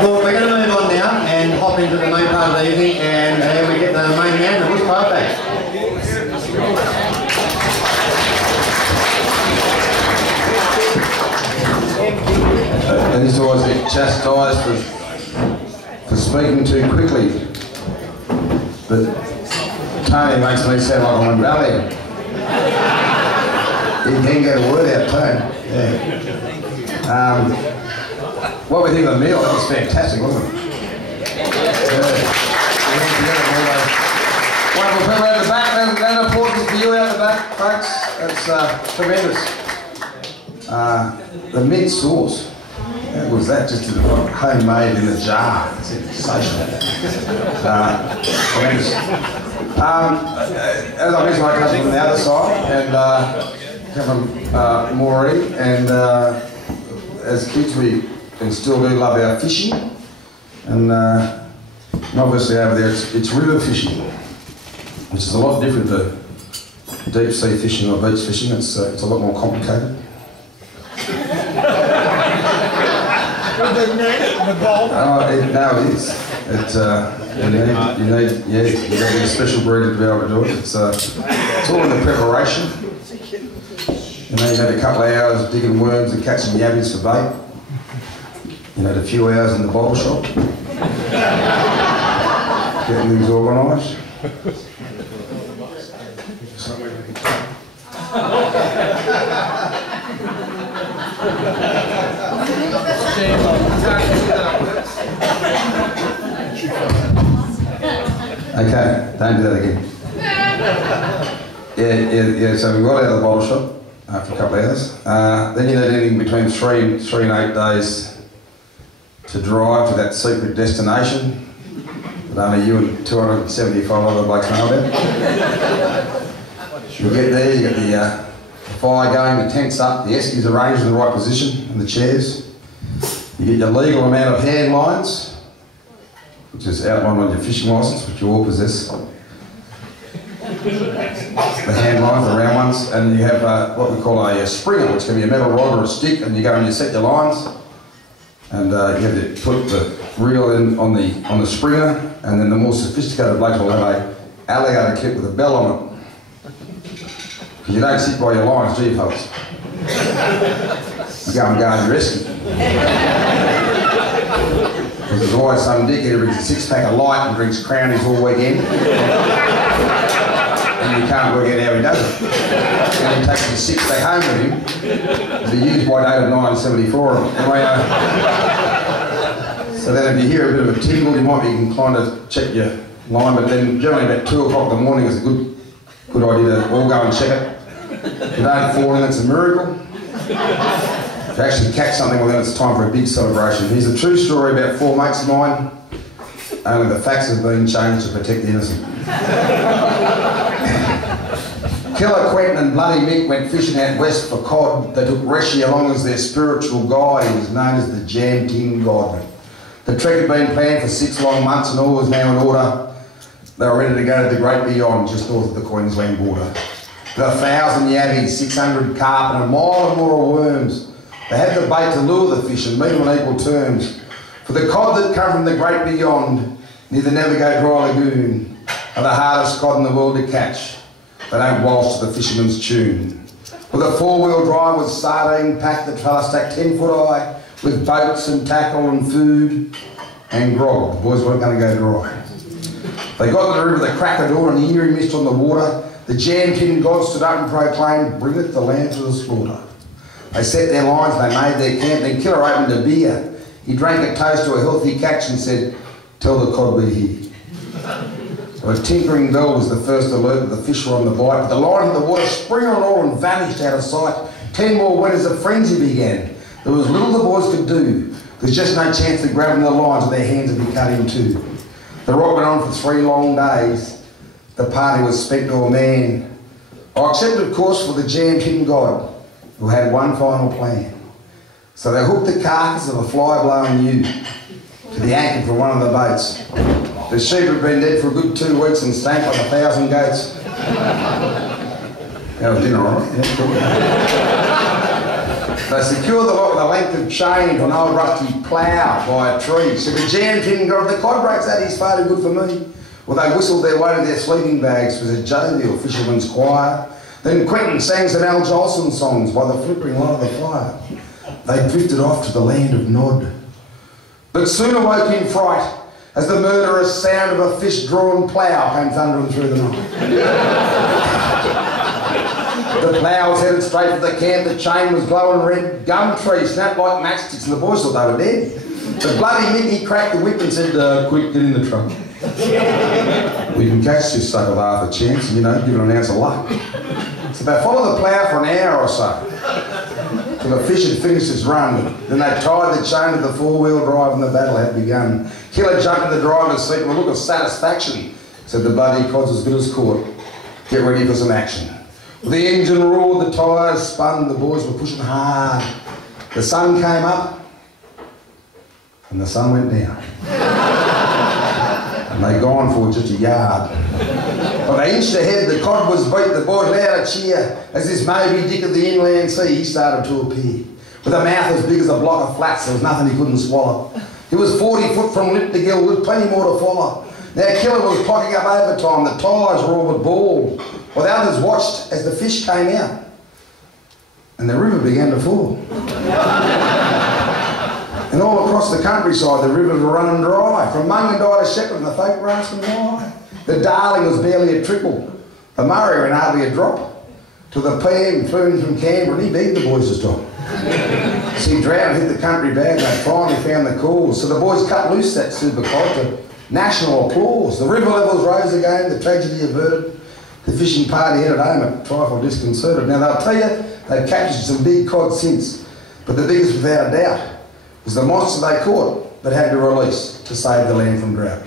Well, we're going to move on now and hop into the main part of the evening, and we get the main man, the bush outback. I used to always get chastised for speaking too quickly, but Tony makes me sound like I'm rallying. He can get a word out, Tony. Yeah. What we think of the meal? That was fantastic, wasn't it? Wonderful people out the back. That important for you out the back, folks. That's tremendous. The mint sauce. That was that just homemade in a jar. It's sensational. Tremendous. As I mentioned, I come from the other side and come from Murray, and as kids we still do love our fishing, and obviously over there it's river fishing, which is a lot different to deep sea fishing or beach fishing. It's a lot more complicated. With the net, the bowl? No, it is. You need a special breeder to be able to do it. It's all in the preparation. You had a couple of hours digging worms and catching yabbies for bait. You had a few hours in the bottle shop, getting things organised. Okay, don't do that again. Yeah, so we got out of the bottle shop after a couple of hours. Then you need anything between 3 and 8 days to drive to that secret destination that only you and 275 other blokes know about. You get there, you get the fire going, the tent's up, the eskies arranged in the right position, and the chairs. You get your legal amount of hand lines, which is outlined on your fishing licence, which you all possess. The hand lines, the round ones, and you have what we call a springer, which can be a metal rod or a stick, and you go and you set your lines, and you have to put the reel in on the springer, and then the more sophisticated blokes will have a alligator clip with a bell on it. Because you don't sit by your lines, do you, folks? You go and guard your rescue. Because there's always some dickhead who brings a 6-pack of light and drinks Crownies all weekend. And you can't work out how he does it. And he takes his 6-pack home with him to be used by date of 974. Anyway, so then if you hear a bit of a tingle, you might be inclined to check your line, but then generally about 2 o'clock in the morning is a good idea to all go and check it. If you don't fall in, it's a miracle. If you actually catch something, well then it's time for a big celebration. Here's a true story about 4 mates of mine, only the facts have been changed to protect the innocent. Killer Quentin and Bloody Mick went fishing out west for cod. They took Reshi along as their spiritual guide. He was known as the Jam Tin God. The trek had been planned for 6 long months and all was now in order. They were ready to go to the great beyond, just north of the Queensland border. There were 1,000 yabbies, 600 carp and a mile and more of worms. They had the bait to lure the fish and meet them on equal terms. For the cod that come from the great beyond, near the Never-Go Dry Lagoon, are the hardest cod in the world to catch. They don't waltz to the fisherman's tune. With a 4-wheel drive with sardine pack, the fella stacked 10 foot high, with boats and tackle and food and grog. The boys weren't going to go dry. They got to the river, the crack of dawn, and the eerie mist on the water. The Jam Tin God stood up and proclaimed, "Bringeth the lamb to the slaughter." They set their lines, they made their camp, then Killer opened a beer. He drank a toast to a healthy catch and said, "Tell the cod we're here." So a tinkering bell was the first alert that the fish were on the bite. But the line in the water, springer and all, and vanished out of sight. 10 more went as a frenzy began. There was little the boys could do. There's just no chance of grabbing the lines or their hands would be cut in two. The rot went on for 3 long days. The party was spent to a man. I accepted, of course, for the Jam Tin God, who had one final plan. So they hooked the carcass of a fly-blown ewe to the anchor from one of the boats. The sheep had been dead for a good 2 weeks and stank like 1,000 goats. That was dinner, all right? Yeah, cool. They secured the lot with a length of chain to an old rusty plough by a tree. So the jam tin got the cod breaks that is far too good for me. Well, they whistled their way to their sleeping bags with a jovial fisherman's choir. Then Quentin sang some Al Jolson songs by the flickering light of the fire. They drifted off to the land of Nod. But soon awoke in fright as the murderous sound of a fish-drawn plough came thundering through the night. The plough was headed straight for the camp, the chain was glowing red, gum trees snapped like matchsticks and the boys thought they were dead. The bloody Mickey cracked the whip and said, quick, get in the truck. We can catch this sucker with half a chance and, give it an ounce of luck. So they followed the plough for an hour or so, till the fish had finished its run. Then they tied the chain to the four-wheel drive and the battle had begun. Killer jumped in the driver's seat with a look of satisfaction, said the bloody cod's as good as caught. Get ready for some action. Well, the engine roared, the tyres spun, the boys were pushing hard. The sun came up and the sun went down. And they'd gone for just a yard. But they inched ahead, the cod was beat, the boys let out a cheer as this Moby Dick of the inland sea, he started to appear. With a mouth as big as a block of flats, there was nothing he couldn't swallow. He was 40 foot from lip to gill with plenty more to follow. Now Killer was clocking up overtime, the tyres were all but bald, while the others watched as the fish came out and the river began to fall. And all across the countryside the rivers were running dry, from Mungandai to Shepherd and the folk were asking why. The Darling was barely a trickle, the Murray ran hardly a drop, till the PM flew in from Canberra and he begged the boys to stop. See, drought hit the country bad and they finally found the cause, so the boys cut loose that super cod to national applause. The river levels rose again, the tragedy averted, the fishing party headed home a trifle disconcerted. Now they'll tell you they've captured some big cod since, but the biggest without a doubt was the monster they caught but had to release to save the land from drought.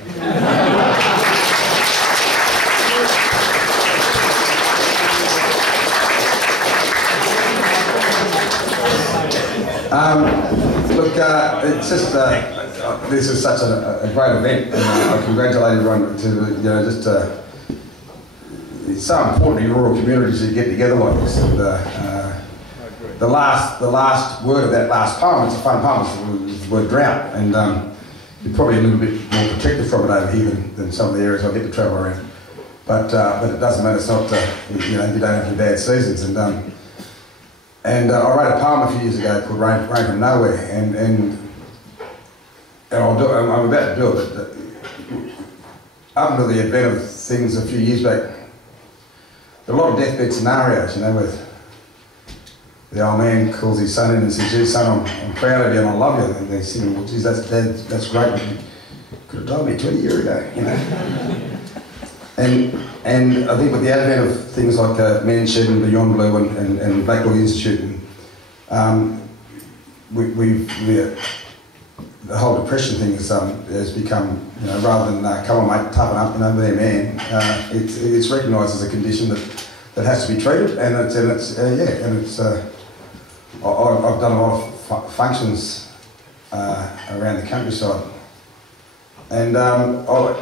Look, it's just this is such a great event, and I congratulate everyone to it's so important in rural communities to get together like this. And the last word of that last poem, it's a fun poem, is the word drought, and you're probably a little bit more protected from it over here than some of the areas I get to travel around. But it doesn't matter. It's not you don't have your bad seasons. And I wrote a poem a few years ago called Rain from Nowhere, and I'm about to do it, but up until the advent of things a few years back, there are a lot of deathbed scenarios, with the old man calls his son in and says, "Gee, son, I'm proud of you and I love you." And they're saying, "Well, geez, that's great, but you could have told me 20 years ago, And I think with the advent of things like Manshed and Beyond Blue and Black Dog Institute, the whole depression thing has become, rather than come on mate, toughen up, be a man. It's recognised as a condition that has to be treated, and I've done a lot of functions around the countryside, and I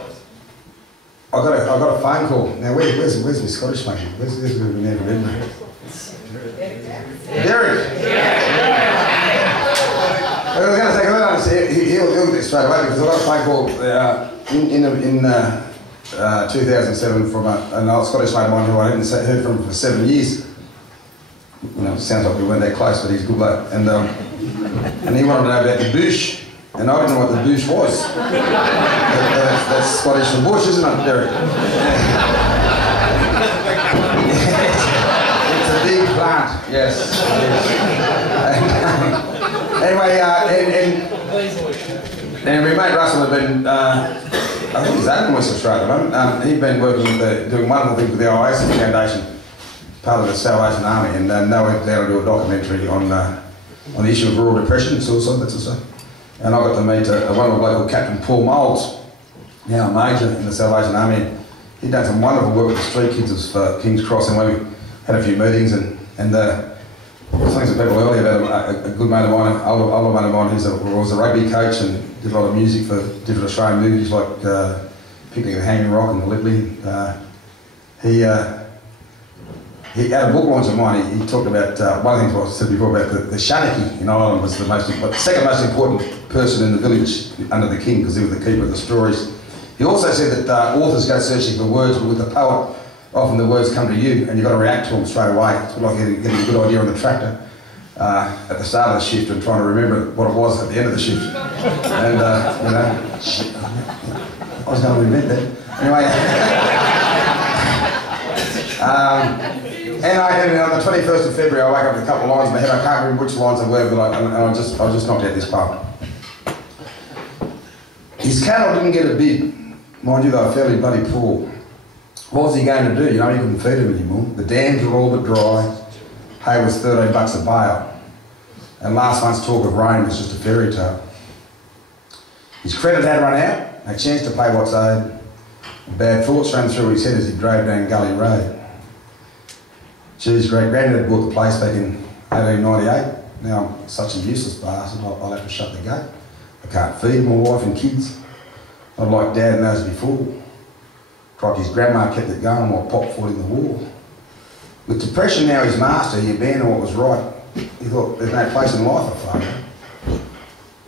got a phone call. Now where's my Scottish mate? Where's the man from Edinburgh? Derek. I was going to say, he'll get straight away because I got a phone call in 2007 from an old Scottish mate of mine who I hadn't heard from for 7 years. It sounds like we weren't that close, but he's a good bloke. And he wanted to know about the bush. And I didn't know what the bush was. That's Scottish for bush, isn't it, Derek? It's a big plant, yes. Anyway, and my mate Russell had been, I think he's out in West Australia, he'd been working with doing wonderful things with the Oasis Foundation, part of the Salvation Army, and they went down to do a documentary on the issue of rural depression and suicide, that sort of stuff. And I got to meet a wonderful bloke called Captain Paul Moulds, now a major in the Salvation Army. He'd done some wonderful work with the street kids of King's Cross, and we had a few meetings, and something to people earlier about a good mate of mine, an older mate of mine, who was a rugby coach and did a lot of music for different Australian movies like Picnic at the Hanging Rock and The Lipley. he had a book launch of mine. He talked about one of the things I said before about the Shanachie in Ireland was the second most important person in the village under the king because he was the keeper of the stories. He also said that authors go searching for words, but with the poet, often the words come to you and you've got to react to them straight away. It's like getting a good idea on the tractor at the start of the shift and trying to remember what it was at the end of the shift. And, you know, I was going to admit that. Anyway. And on the 21st of February, I wake up with a couple of lines in my head. I can't remember which lines they were, but I just knocked out this poem. His cattle didn't get a bid. Mind you, they were fairly bloody poor. What was he going to do? You know, he couldn't feed them anymore. The dams were all but dry. Hay was $13 a bale. And last month's talk of rain was just a fairy tale. His credit had run out. No chance to pay what's owed. Bad thoughts ran through his head as he drove down Gully Road. His great-granddad bought the place back in 1898. Now I'm such a useless bastard, I'll have to shut the gate. I can't feed my wife and kids. Not like Dad and those before. Crikey's grandma kept it going while Pop fought in the war. With depression now his master, he abandoned what was right. He thought there's no place in life for father.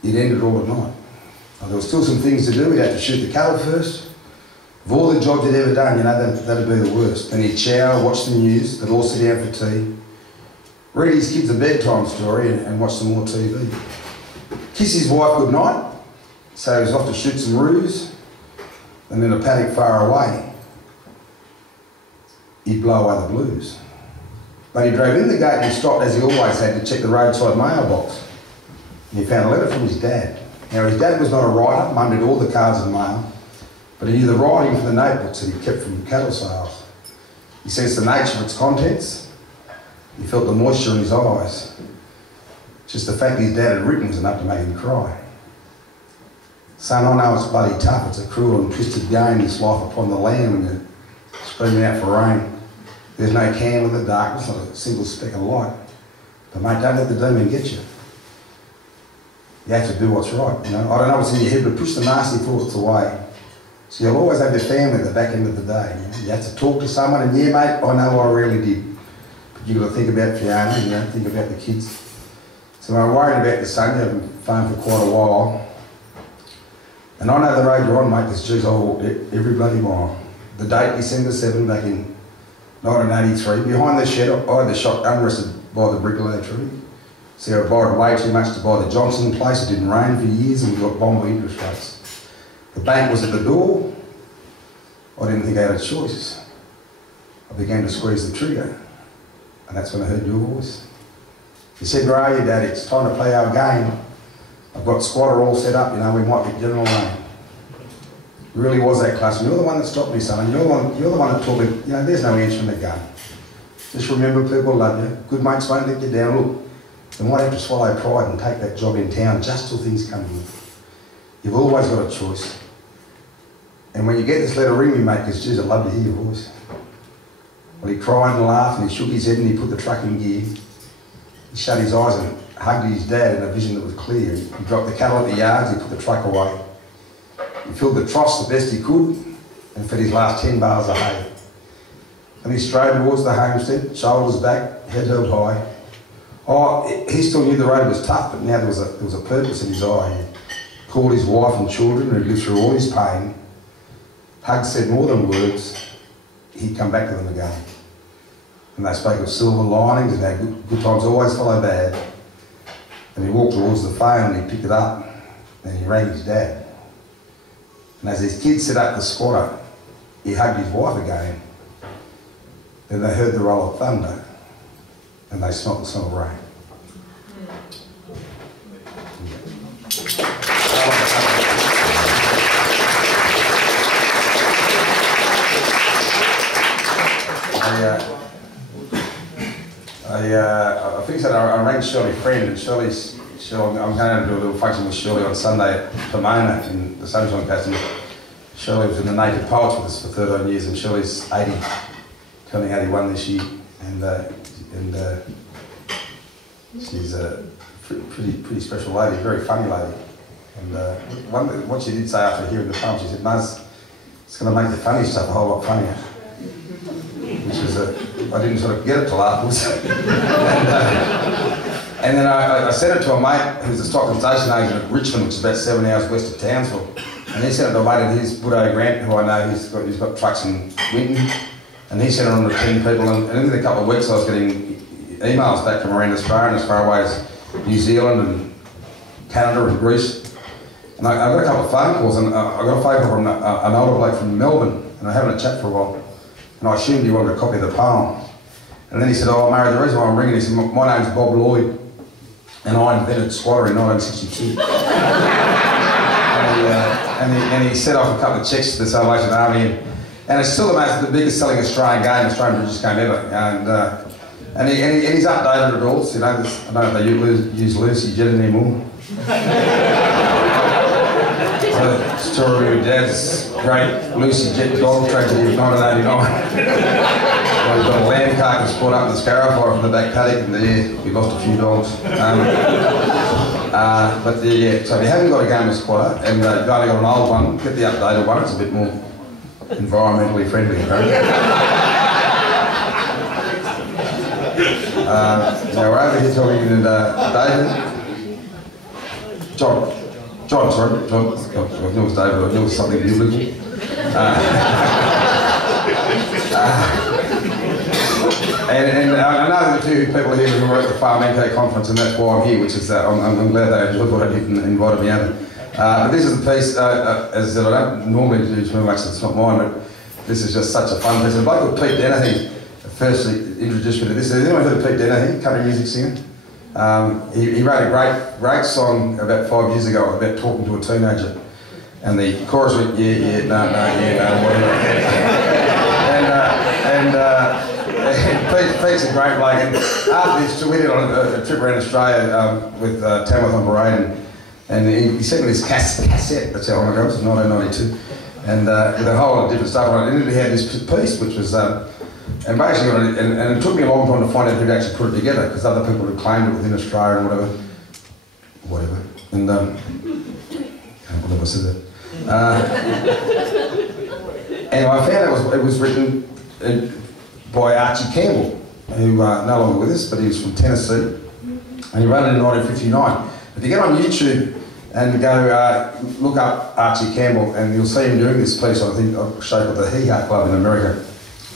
He'd end it all at night. Now, there were still some things to do. He'd have to shoot the cattle first. Of all the jobs he'd ever done, you know, that'd be the worst. Then he'd shower, watch the news, they'd all sit down for tea, read his kids a bedtime story and watch some more TV. Kiss his wife goodnight, so he was off to shoot some roos, and in a paddock far away, he'd blow away the blues. But he drove in the gate and stopped, as he always had, to check the roadside mailbox. And he found a letter from his dad. Now his dad was not a writer, Mum did all the cards and mail, but he knew the writing for the notebooks that he kept from cattle sales. He sensed the nature of its contents. He felt the moisture in his eyes. Just the fact his dad had written was enough to make him cry. Son, I know it's bloody tough. It's a cruel and twisted game, this life upon the land when you're screaming out for rain. There's no candle in the darkness, not a single speck of light. But mate, don't let the demon get you. You have to do what's right, you know. I don't know what's in your head, but push the nasty thoughts away. So you'll always have your family at the back end of the day. You know? You have to talk to someone, and yeah, mate, I know I really did. But you've got to think about Fiona, you know, think about the kids. So I'm worried about the son. You've been phoned for quite a while. And I know the road you're on, mate, because geez, I walked every bloody mile. The date, December 7, back in 1983. Behind the shed, I had the shotgun rested by the bricklayer tree. See, I borrowed way too much to buy the Johnson place. It didn't rain for years and we got bombed with interest rates. The bank was at the door. I didn't think I had a choice. I began to squeeze the trigger. And that's when I heard your voice. You said, where are you, Daddy? It's time to play our game. I've got squatter all set up, you know, we might get general rain. It really was that close. And you're the one that stopped me, son. And you're the one that told me, you know, there's no answer in the gun. Just remember, people love you. Good mates won't let you down. Look, you might have to swallow pride and take that job in town just till things come in. You've always got a choice. And when you get this letter, ring me, mate, because geez, I'd love to hear your voice. Well, he cried and laughed and he shook his head and he put the truck in gear. He shut his eyes and hugged his dad in a vision that was clear. He dropped the cattle at the yards, he put the truck away. He filled the troughs the best he could and fed his last 10 bales of hay. And he strode towards the homestead, shoulders back, head held high. Oh, he still knew the road was tough, but now there was a purpose in his eye. He called his wife and children who'd lived through all his pain. Hugs said more than words. He'd come back to them again. And they spoke of silver linings and how good times always follow bad. And he walked towards the phone and he picked it up and he rang his dad. And as his kids set up the squatter, he hugged his wife again. Then they heard the roll of thunder and they smelt the smell of rain. I think that I rang Shirley Friend, and I'm going to do a little function with Shirley on Sunday at Pomona in the Sunshine Coast. And Shirley was in the Naked Poets with us for 13 years, and Shirley's 80, turning 81 this year, and she's a pretty special lady, very funny lady. And what she did say after hearing the poem, she said, Muz, it's going to make the funny stuff a whole lot funnier. which was I didn't sort of get it till afterwards. And then I sent it to a mate who's a stock and station agent at Richmond, which is about 7 hours west of Townsville. And he sent it to a mate of his, Budo Grant, who I know he's got trucks in Winton. And he sent it on to 10 people. And within a couple of weeks I was getting emails back from around Australia and as far away as New Zealand and Canada and Greece. And I got a couple of phone calls, and I got a phone call from an older bloke from Melbourne, and I was having a chat for a while. And I assumed he wanted a copy of the poem. And then he said, "Oh, Murray, the reason why I'm ringing," he said, "my name's Bob Lloyd, and I invented squatter in 1962. and he set off a couple of checks to the Salvation Army, and it's still the biggest selling Australian British game ever. And he's updated it all. So, you know, I don't know if they use Lucy Jet anymore. The story of Dad's great Lucy Jet dog tragedy of 1989. Well, we've got a lamb carcass brought up in the Scarifier from the back paddock, and we lost a few dogs. Yeah, so if you haven't got a game of squatter, and you've only got an old one, get the updated one. It's a bit more environmentally friendly, apparently. Now we're over here talking to David. John, sorry. I knew it was David, I knew it was something biblical. And I know there are two people here who were at the Farm MK conference, and that's why I'm here, which is I'm glad they enjoyed what I did and invited me out. But this is a piece, as I said, I don't normally do too much, it's not mine, but this is just such a fun piece. A bloke called Pete Dennehy firstly introduced me to this. Has anyone heard of Pete Dennehy, country music singer? He wrote a great song about 5 years ago about talking to a teenager, and the chorus went, yeah, no, whatever. Pete's a great bloke, and after this, we did on a trip around Australia with Tamworth on Parade, and he sent me this cassette, that's how long ago, it was 1992, and with a whole lot of different stuff on it, and he had this piece, which was, and basically, and it took me a long time to find out who'd actually put it together, because other people had claimed it within Australia and whatever, and I can't believe I said that. Anyway, I found it was written by Archie Campbell, who no longer with us, but he was from Tennessee, and he wrote it in 1959. If you get on YouTube and go look up Archie Campbell, and you'll see him doing this piece, I think, shape of the Hee Ha Club in America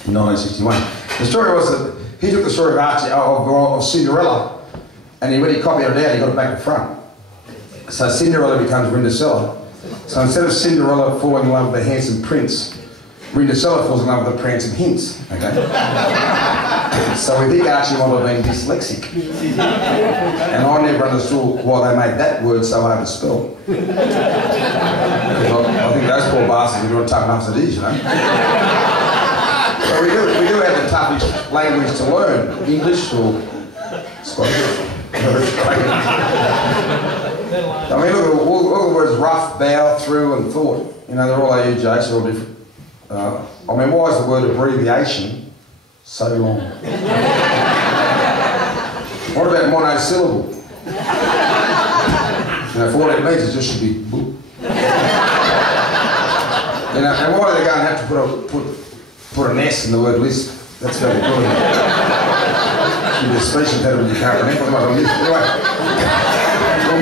in 1961. The story was that he took the story of Archie, of Cinderella, and when he copied it out, he got it back to front. So Cinderella becomes Rindicella. So instead of Cinderella falling in love with the handsome prince, Rindicella falls in love with the prancing hints, okay? So we think Archie might have been dyslexic. And I never understood why they made that word so hard to spell. I think those poor bastards are doing tough enough as it is, you know? So we do have the toughest language to learn, English or Scottish. I mean, look at all the words rough, bow, through, and thought. You know, they're all AUJs, they're all different. I mean, why is the word abbreviation so long? What about monosyllable? You know, for what it means, it just should be boop. You know, and why are they going to have to put an S in the word list? That's very good. Should be a speech impediment you can't remember. Anyway, we'll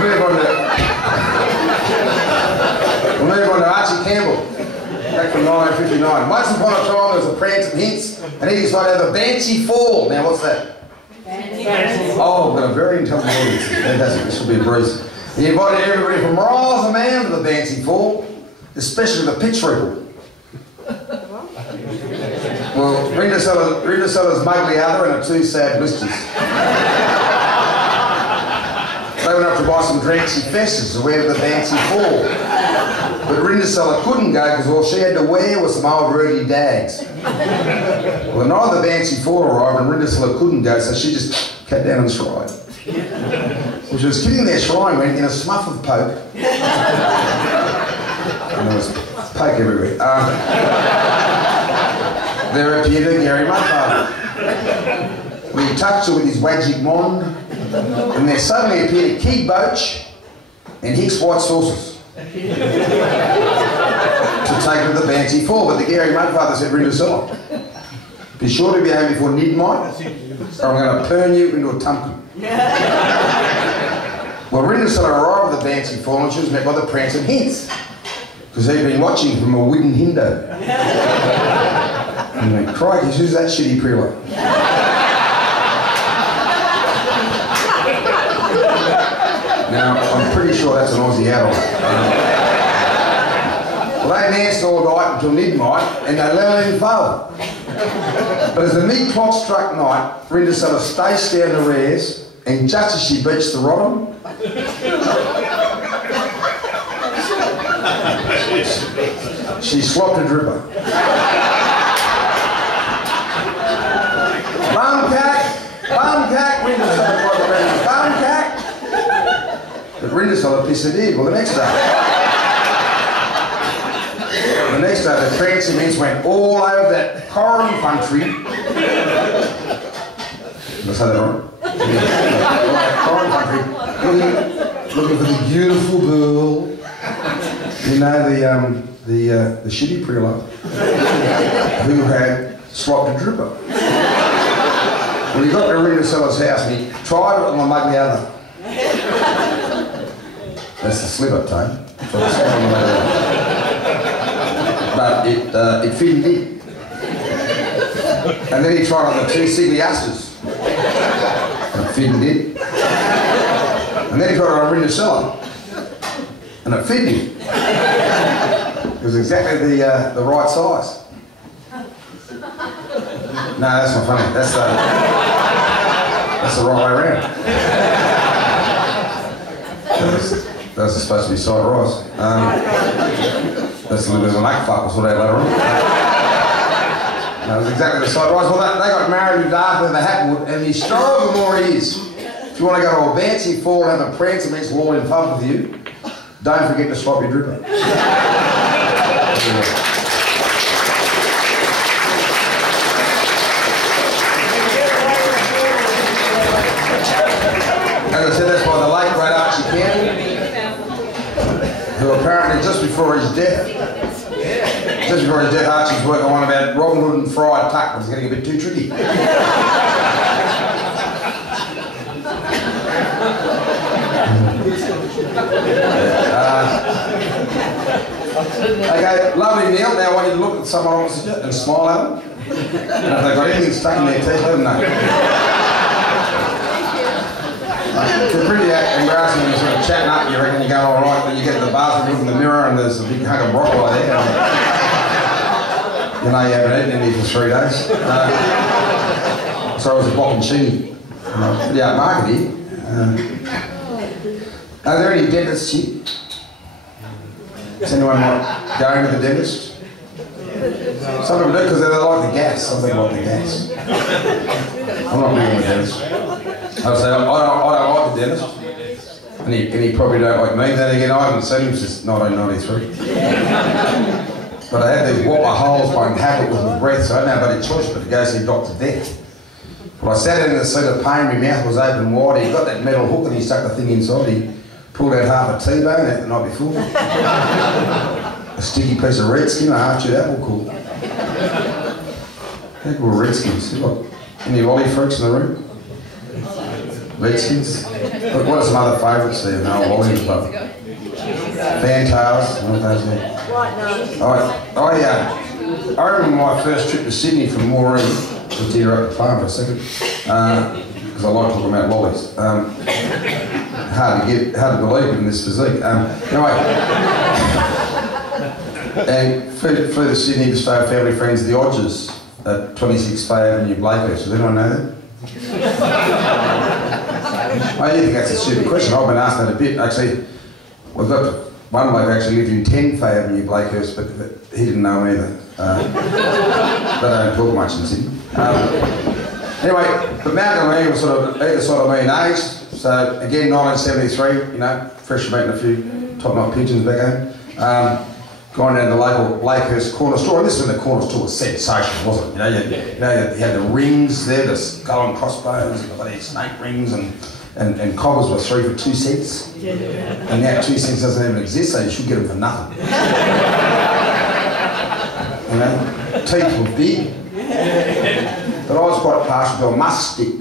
move on to Archie Campbell, back from 1959. Once upon a time there was a prancing hints, and he decided to have a Banshee Fall. Now what's that? Oh, I've got a very intelligent audience. Fantastic, this should be a breeze. He invited everybody from miles and man to the Banshee Fall, especially the pitch reaper. Well, Rindicella's mugly other and her two sad blisters. They went up to buy some drancy fesses to wear to the Banshee Fall. But Rindicella couldn't go because all she had to wear was some old ruddy dags. Well, the night the Banshee Fall arrived and Rindicella couldn't go, so she just cut down and shrine. Well, she was sitting there shrine when in a smuff of poke. And there was poke everywhere. There appeared Gary Muz Hartin. We touched her with his magic wand, and there suddenly appeared a key boach and Hicks white sauces to take her to the Banshee Fall. But the Gary Muz Hartin said, Rindicella, Be sure to be home before midnight, or I'm going to turn you into a tumpkin. Well, Rindasaur arrived at the dancing floor and she was met by the prancing hens, because he'd been watching from a wooden window. And he went, crikey, who's that shitty preload? Now, I'm pretty sure that's an Aussie adult. Well, they danced all night until midnight and they let him fail. But as the mid-clock struck night, Rindasaur staced down the rares, and just as she beached the rod she slopped a dripper. Bumcack! Bumcack! Rindasaur tried to run Bumcack! But Rindasaur disappeared. Well, the next day, the prancing hens went all over that corn country. Did I say that right? Corn country, looking for the beautiful girl. You know, the shitty preload who had slopped a dripper. Well, he got to Rindasaur's house and he tried it on the mug the other. That's the slip-up tone. But it fitted in. And then he tried on the two siggly usters. And it fitted in. And then he tried on Rindasaur. And it fitted in. It was exactly the right size. No, that's not funny. That's the right way around. That's supposed to be side rise. That's a little bit of a luck fuck, we'll sort out later on. That was exactly the side rise. Well, they got married in Dartford and the Hatwood, and the story of the more is, if you want to go to a bouncy fall and have a prance amongst all in fun with you, don't forget to swap your dripper. As I said, that's by the late great Archie County, who apparently just before his death, Archie's working on about Robin Hood and fried tuck, but it's getting a bit too tricky. Okay, lovely meal. Now I want you to look at someone opposite you and smile at them. And if they've got anything stuck in their teeth, let them know. It's pretty embarrassing when you're sort of chatting up, you reckon you're going all right, but you get to the bathroom, look in the mirror and there's a big hunk of broccoli there. You know you haven't eaten any for 3 days. So I was a bocconcini. Pretty upmarket here. Are there any dentists here? Does anyone like going to the dentist? Some people do because they like the gas. Some people like the gas. I'm not being the dentist. I say I don't like the dentist, and he probably don't like me. Then again, I haven't seen him since 1993. But I had these whopper holes by habit with my breath, so I don't know about a choice but to go see Dr. Death. Well, I sat in the seat of pain, my mouth was open wide. He got that metal hook and he stuck the thing inside. He pulled out half a T-bone the night before. A sticky piece of redskin, a half-chewed apple core. How cool are redskins? Any lolly freaks in the room? Redskins? What are some other favourites there? No, lolly and stuff. Fantails, what are those there? I remember my first trip to Sydney from Murray, just here at the farm for a second, because I like talking about lollies. Hard to believe in this physique. Anyway, and flew to Sydney to stay with family friends, the Odgers, at 26 Fay Avenue, Blakehurst. Does anyone know that? I think that's a stupid question. I've been asked that a bit. Actually, we've got one bloke actually lived in 10 Fay Avenue, Blakehurst, but he didn't know either. They don't talk much in Sydney. Anyway, but Malcolm and me were sort of either side of me in age. So again, 1973, you know, fresh from eating a few top-knot pigeons back home. Gone down to the local Blakehurst corner store, and this when the corner store was sensational, wasn't it? You had the rings there, the skull and crossbones, and the snake rings, and cobbers were 3 for 2 cents. And now 2 cents doesn't even exist, so you should get them for nothing. You know, teeth were big. but I was quite partial to a musk stick.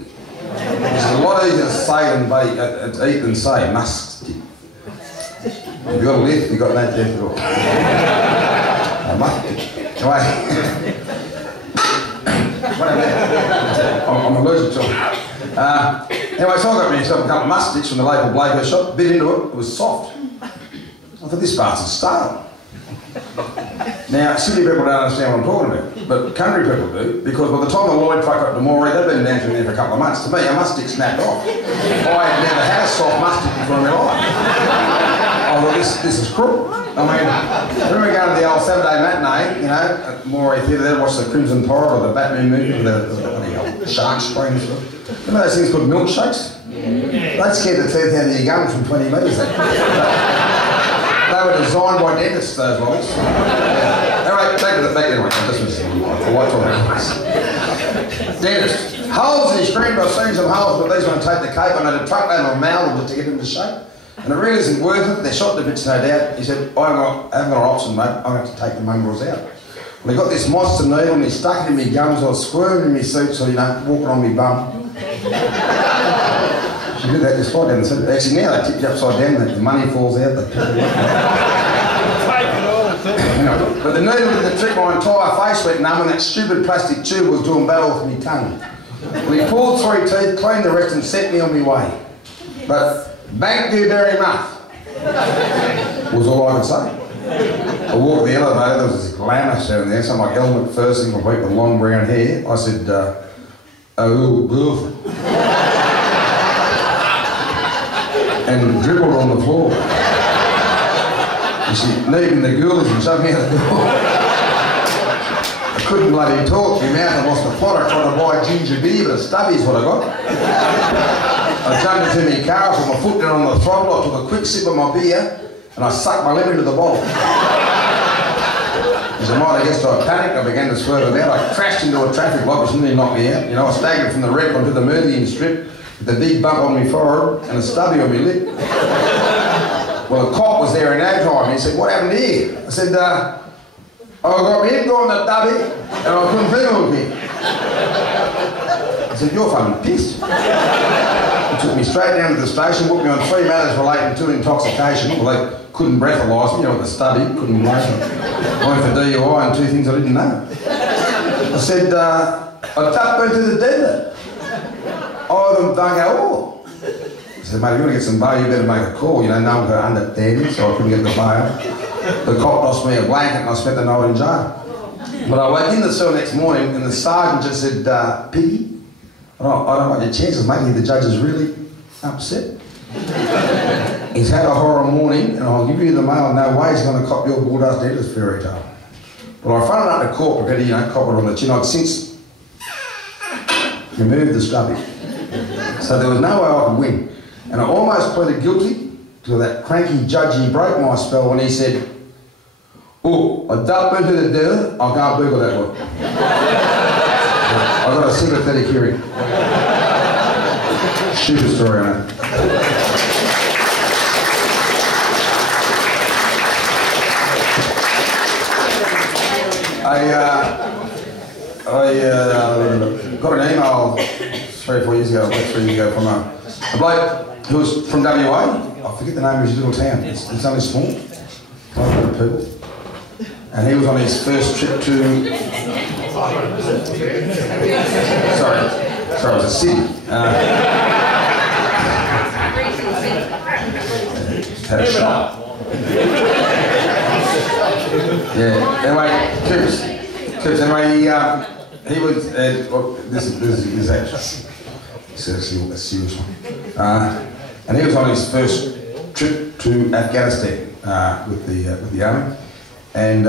It's a lot easier to say than eat than say, musk stick. If you've got a lift, you've got no death at all. A musk stick. Anyway. I'm allergic to them. Anyway, so I got myself a couple of musk sticks from the local Blakehurst shop, bit into it, it was soft. I thought, this bastard's stale. Now, city people don't understand what I'm talking about, but country people do, because by the time the Lloyd truck up to Murray, they've been down there for a couple of months. To me, a musk stick snapped off. I had never had a soft musk stick before in my life. I thought, this is cruel. I mean, I remember going to the old Saturday matinee, you know, at Murray Theatre there, watch the Crimson Torrent or the Batman movie with the shark spraying stuff. Remember those things called milkshakes? Yeah. They'd scare the teeth out of your gums from 20 metres. They were designed by dentists, those lollies. Anyway, take it back anyway. This was a white talk. Dentist. Holes in his screen, I've seen some holes, but these won't take the cake. I had a truckload of mallet to get into shape. And it really isn't worth it. They're shot to bits, no doubt. He said, I haven't got an option, mate. I'm going to have to take the mongrels out. Well, he got this monster needle and he stuck it in my gums. I was squirming in my suit, so, you know, walking on my bum. She did that just right down the centre. Actually, now they tip you upside down, the money falls out. But the needle did the trick, my entire face went numb and that stupid plastic tube was doing battle with my tongue. Well, he pulled 3 teeth, cleaned the rest and set me on my way. But thank you very much, was all I could say. I walked the elevator, there was this glamour down there, something like Elle McPherson for people with long brown hair. I said, oh, girlfriend. And dribbled on the floor. And she needing the ghoulies and shoved me out the door. I couldn't bloody talk, my mouth had lost the plot. I tried to buy ginger beer, but a stubby's what I got. I jumped into my car, put my foot down on the throttle, I took a quick sip of my beer, and I sucked my lip into the bottle. As I might have guessed, I panicked, I began to swerve about. I crashed into a traffic light, which nearly knocked me out. You know, I staggered from the wreck onto the Meridian strip, with a big bump on my forehead and a stubby on my lip. Well, the cop was there in no time, and he said, what happened here? I said, I got my head going the dubby, and I couldn't feel it. I said, you're fucking pissed. He took me straight down to the station, put me on 3 matters relating to intoxication. Well, they couldn't breathalyse me, you know, with the study, couldn't wait. I went for DUI and 2 things I didn't know. I said, I tapped into the dealer. Oh, them don't go, oh. I said, mate, if you want to get some bail, you better make a call. You know, no one got under me, so I couldn't get the bail. The cop lost me a blanket and I spent the night in jail. But I went in the cell next morning and the sergeant just said, Piggy, I don't like your chances, mate. The judge is really upset. He's had a horror morning and I'll give you the mail. No way he's going to cop your bulldust dentist fairy tale. Well, I fronted up to court because, you know, cop it on the chin. I'd since removed the stubby. So there was no way I could win. And I almost pleaded guilty to that cranky judge. He broke my spell when he said, oh, I dumped into the dealer, I can't Google that one. I got a sympathetic hearing. Shoot a story on it. I got an email 3 or 4 years ago, about 3 years ago, from a bloke who was from WA. I forget the name of his little town. It's only small, 500 people. And he was on his first trip to... Sorry, it was a city. Had a shot. Yeah, anyway, Coops, anyway, he was, this is actually a serious one. And he was on his first trip to Afghanistan with the army. And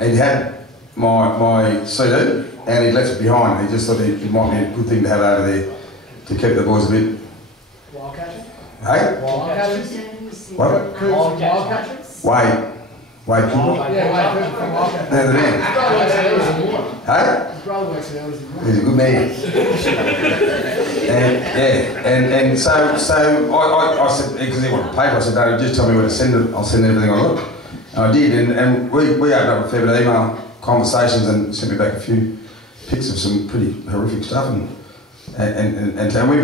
he'd had my CD and he'd left it behind. He just thought it might be a good thing to have over there to keep the boys a bit... Hey? What? Wait, people? They're the man. Hey? He's a good man. And so I said, because he wanted paper, I said, no, just tell me where to send it, I'll send everything I got. And I did, and we opened up a fair bit of email conversations and sent me back a few pics of some pretty horrific stuff, and so we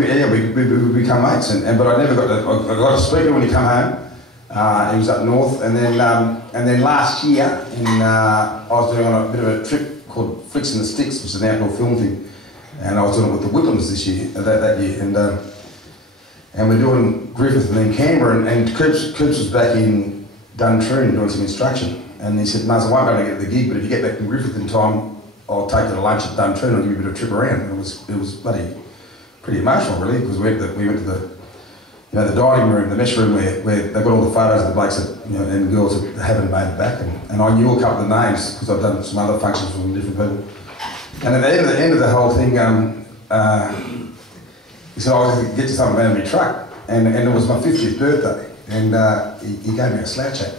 become mates. But I never got to speak to him when he come home. He was up north, and then last year I was doing on a bit of a trip called Flicks and the Sticks, which is an outdoor film thing, and I was doing it with the Whippums this year, that year, and we're doing Griffith and then Canberra, and Coops was back in Duntroon doing some instruction, and he said, Muzz, I won't be able to get the gig, but if you get back from Griffith in time, I'll take you to lunch at Duntroon, I'll give you a bit of a trip around. And it was bloody pretty emotional really, because we went to the the dining room, the mess room where they've got all the photos of the blokes that, and girls that haven't made it back, and I knew a couple of the names because I've done some other functions from different people. And at the end of the whole thing, he said, I was going to get you something out of my truck, and it was my 50th birthday, and he gave me a slouch hat.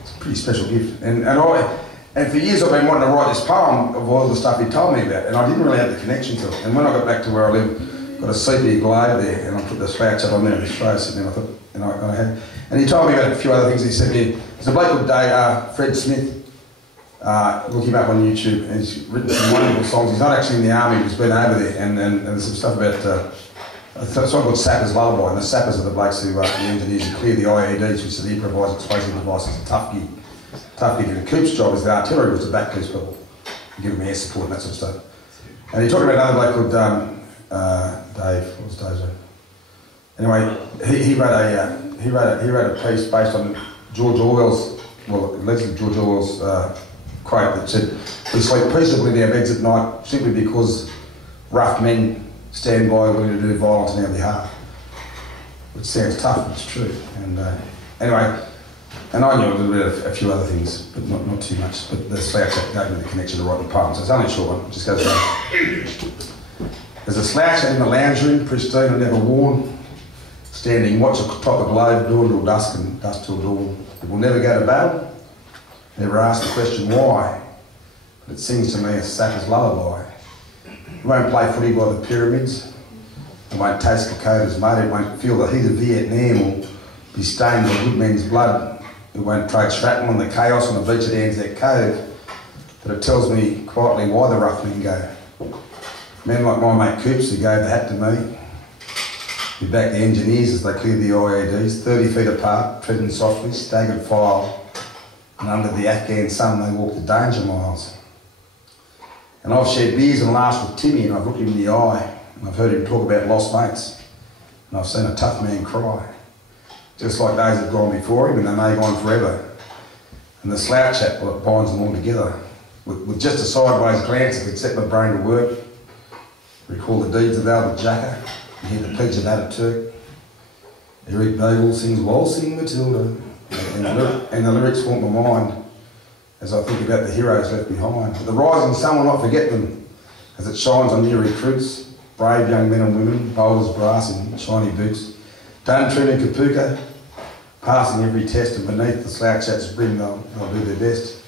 It's a pretty special gift, and for years I've been wanting to write this poem of all the stuff he told me about, and I didn't really have the connection to it. And when I got back to where I live, got a sepia globe there, and I put the slouch hat on there with his face, and then I thought, I had. And he told me about a few other things. He said, there's a bloke called Fred Smith. Look him up on YouTube, and he's written some wonderful songs. He's not actually in the army, but he's been over there, and there's some stuff about a song called Sapper's Lullaby, and the sappers are the blokes who the engineers who clear the IEDs, which are the improvised explosive devices. It's a tough gig. And Coop's job is the artillery was to back these people, give them air support and that sort of stuff. And he talked about another bloke called Dave. What was Dave's name? Anyway, he wrote a piece based on George Orwell's, allegedly George Orwell's quote that said, "We sleep peaceably in our beds at night simply because rough men stand by willing to do violence on our behalf." Which sounds tough, but it's true. And anyway, and I knew a little bit of a few other things, but not too much. But the slouch hat gave me the connection to write the poem. So it's only a short one. It just goes like, there's a slouch hat in the lounge room, pristine and never worn, standing watch atop a globe, dawn till dusk and dusk till dawn. It will never go to battle, never ask the question why, but it sings to me a sapper's lullaby. It won't play footy by the pyramids, it won't taste Kokoda's mud, it won't feel the heat of Vietnam or be stained by good men's blood. It won't trade shrapnel on the chaos on the beach at Anzac Cove, but it tells me quietly why the rough men go. Men like my mate Coops, who gave the hat to me, who backed the engineers as they cleared the IEDs, 30 feet apart, treading softly, staggered file, and under the Afghan sun they walked the danger miles. And I've shared beers and laughs with Timmy, and I've looked him in the eye, and I've heard him talk about lost mates, and I've seen a tough man cry. Just like those that have gone before him, and they may go on forever. And the slouch hat, well, it binds them all together. With just a sideways glance, I could set my brain to work, recall the deeds of Albert Jacka, and hear the pledge of Ataturk. Eric Bagel sings Waltzing Matilda, and the lyrics haunt my mind as I think about the heroes left behind. But the rising sun will not forget them, as it shines on new recruits, brave young men and women, bold as brass in shiny boots. Duntroon and Kapuka, passing every test, and beneath the slouch hat's brim they'll do their best.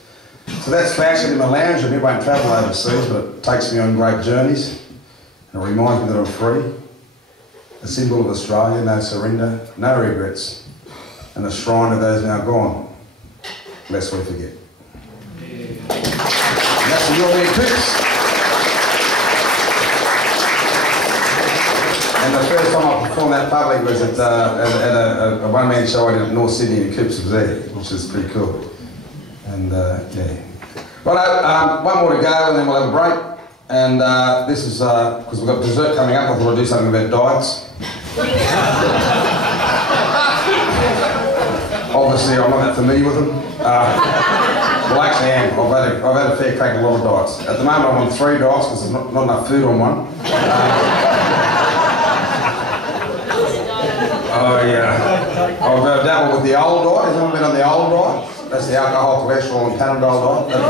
So that slouch hat in my lounge room, it won't travel overseas, but it takes me on great journeys, and it reminds me that I'm free. A symbol of Australia, no surrender, no regrets, and a shrine of those now gone, lest we forget. And that's the Your Man Coops. And the first time I performed that public was at a one-man show I did at North Sydney, and Coops was there, which is pretty cool. And yeah. Well, one more to go, and then we'll have a break. And this is, because we've got dessert coming up, I thought I'd do something about diets. Obviously, I'm not that familiar with them. Well, actually I am. I've had a fair crack at a lot of diets. At the moment I'm on 3 diets because there's not enough food on one. Oh yeah. I've dabbled with the old diet. Has anyone been on the old diet? That's the alcohol, cholesterol and Panadol diet.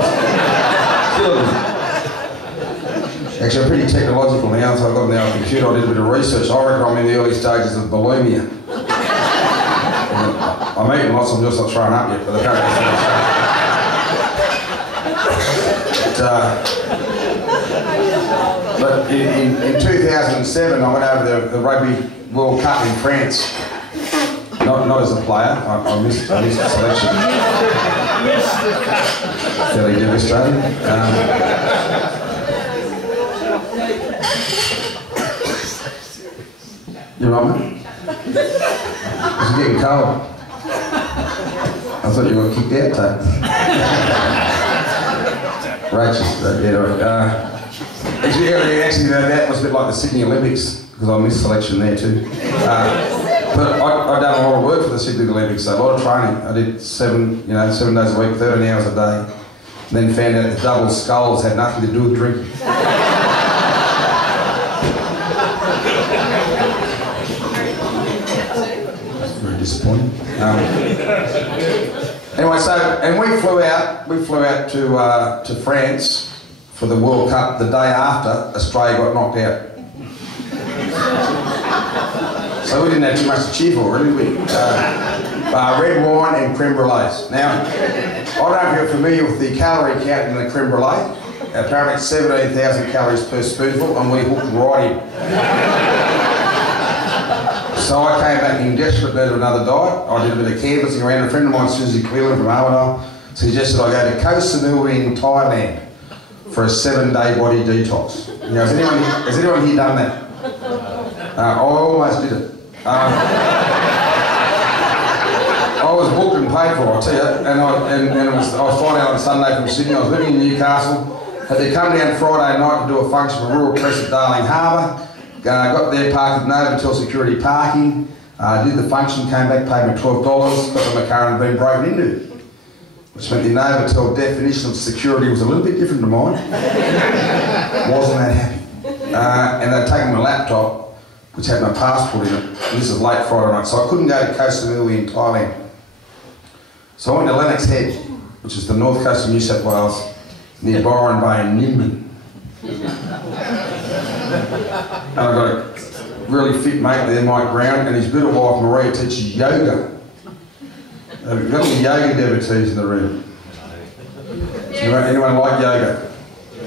Actually, I'm pretty technological now, so I've got now a computer. I did a bit of research. I reckon I'm in the early stages of bulimia. I'm eating lots, I'm just not throwing up yet, but but in 2007, I went over the Rugby World Cup in France. Not as a player, I missed the selection. Fairly devastating. right, mate? It's getting cold. I thought you got kicked out, Tate. Righteous, actually, that was a bit like the Sydney Olympics, because I missed selection there too. But I'd done a lot of work for the Sydney Olympics, so a lot of training. I did 7 days a week, 13 hours a day. And then found out the double skulls had nothing to do with drinking. That's very disappointing. Anyway, so, and we flew out to France for the World Cup the day after Australia got knocked out. So we didn't have too much to cheer for, really, did we? Red wine and creme brulees. Now, I don't know if you're familiar with the calorie count in the creme brulee. Apparently it's 17,000 calories per spoonful, and we hooked right in. So I came back in desperate need of another diet. I did a bit of canvassing around. A friend of mine, Susie Quillen from Armadale, suggested I go to Koh Samui in Thailand for a 7-day body detox. Now, has anyone here done that? I almost did it. I was booked and paid for, I'll tell you, and I was flying out on Sunday from Sydney. I was living in Newcastle. Had to come down Friday night to do a function for Rural Press at Darling Harbour. Got there, parked at Novotel security parking. Did the function, came back, paid me $12. Got my car and been broken into. Which meant the Novotel definition of security was a little bit different to mine. Wasn't that happy. And they'd taken my laptop, which had my passport in it. And this is late Friday night, so I couldn't go to Koh Samui in Thailand. So I went to Lennox Head, which is the north coast of New South Wales, near Byron Bay and Nimbin. And I've got a really fit mate there, Mike Brown, and his little wife Maria teaches yoga. Have you got any yoga devotees in the room? Anyone like yoga?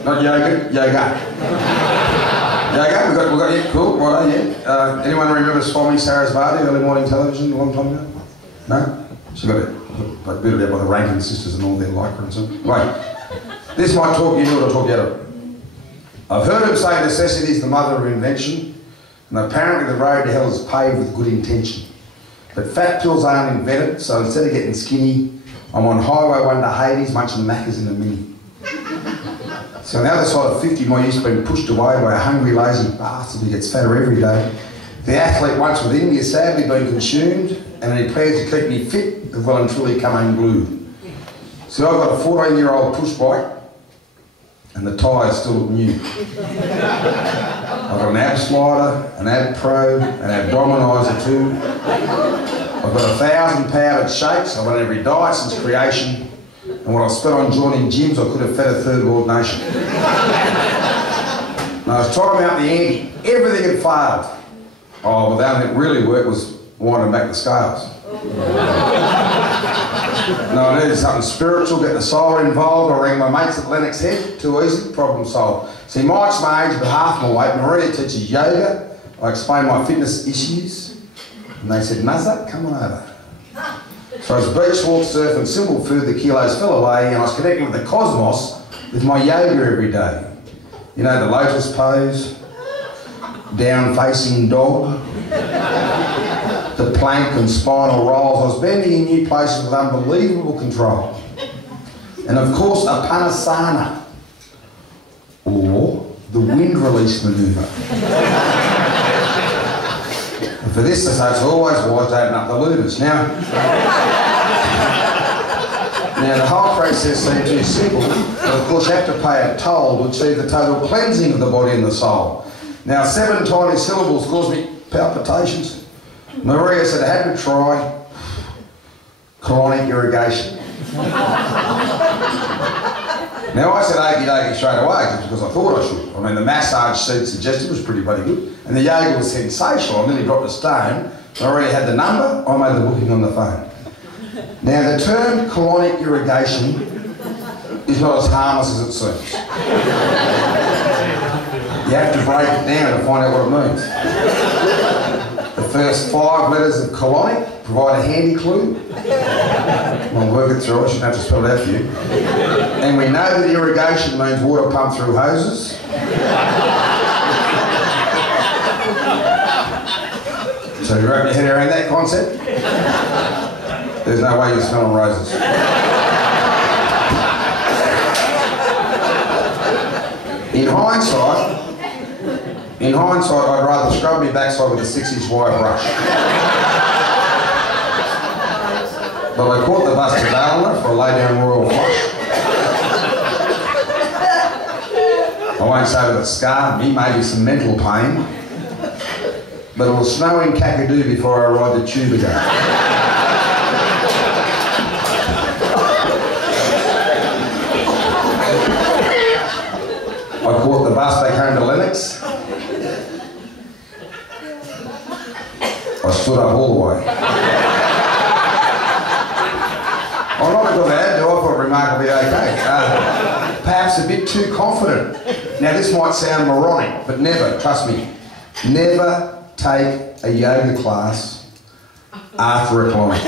Not yoga, yoga. Yoga, we've got yeah, cool, right, yeah. Anyone remember Swami Sarasvati, early morning television, a long time ago? No? She got it booted out by the Rankin sisters and all their lycra and stuff. Wait, this might talk you or talk you out of it. I've heard him say necessity is the mother of invention, and apparently the road to hell is paved with good intention. But fat pills aren't invented, so instead of getting skinny, I'm on Highway 1 to Hades, munching Maccas in a mini. So on the other side of 50, my youth's been pushed away by a hungry, lazy bastard who gets fatter every day. The athlete once within me has sadly been consumed, and any plans to keep me fit have well and truly come unglued. So I've got a 14-year-old push bike, and the tyres still look new. I've got an ab slider, an ab pro, an abdominizer too. I've got 1,000 powdered shakes. I've run every diet since creation. And what I've spent on joining gyms, I could have fed a third world nation. And I was trying out the ante. Everything had failed. Oh, but the only thing that really worked was winding back the scales. No, I needed something spiritual, get the soul involved. I rang my mates at Lennox Head, too easy, problem solved. See, Mike's my age, but half my weight. Maria teaches yoga. I explained my fitness issues. And they said, Muzza, come on over. So I was beach walk, surfing, simple food, the kilos fell away, and I was connecting with the cosmos with my yoga every day. You know, the lotus pose, down-facing dog, the plank and spinal rolls. I was bending in new places with unbelievable control. And of course, a panasana, or the wind release manoeuvre. And for this, it's always wise to open up the louvers. Now, the whole process seems too simple, but of course you have to pay a toll to achieve the total cleansing of the body and the soul. Now, 7 tiny syllables cause me palpitations. Maria said I had to try colonic irrigation. Now I said okie dokie straight away just because I thought I should. I mean, the massage seat suggested was pretty bloody good, and the yoga was sensational. I nearly dropped a stone. Maria had the number, I made the booking on the phone. Now the term colonic irrigation is not as harmless as it seems. You have to break it down to find out what it means. The first 5 letters of colonic provide a handy clue. I'll work it through, I shouldn't have to spell it out for you. And we know that irrigation means water pumped through hoses. So you wrap your head around that concept? There's no way you're smelling roses. In hindsight, I'd rather scrub my backside with a 6-inch wire brush. But I caught the bus to Darla for a lay-down royal flush. I won't say that it scarred me, maybe some mental pain. But it will snow in Kakadu before I ride the tube again. I caught the bus back home to Lennox. I stood up all the way. I'm not a good lad, do I? I thought remarkably okay. Perhaps a bit too confident. Now this might sound moronic, but never, trust me, never take a yoga class after a client.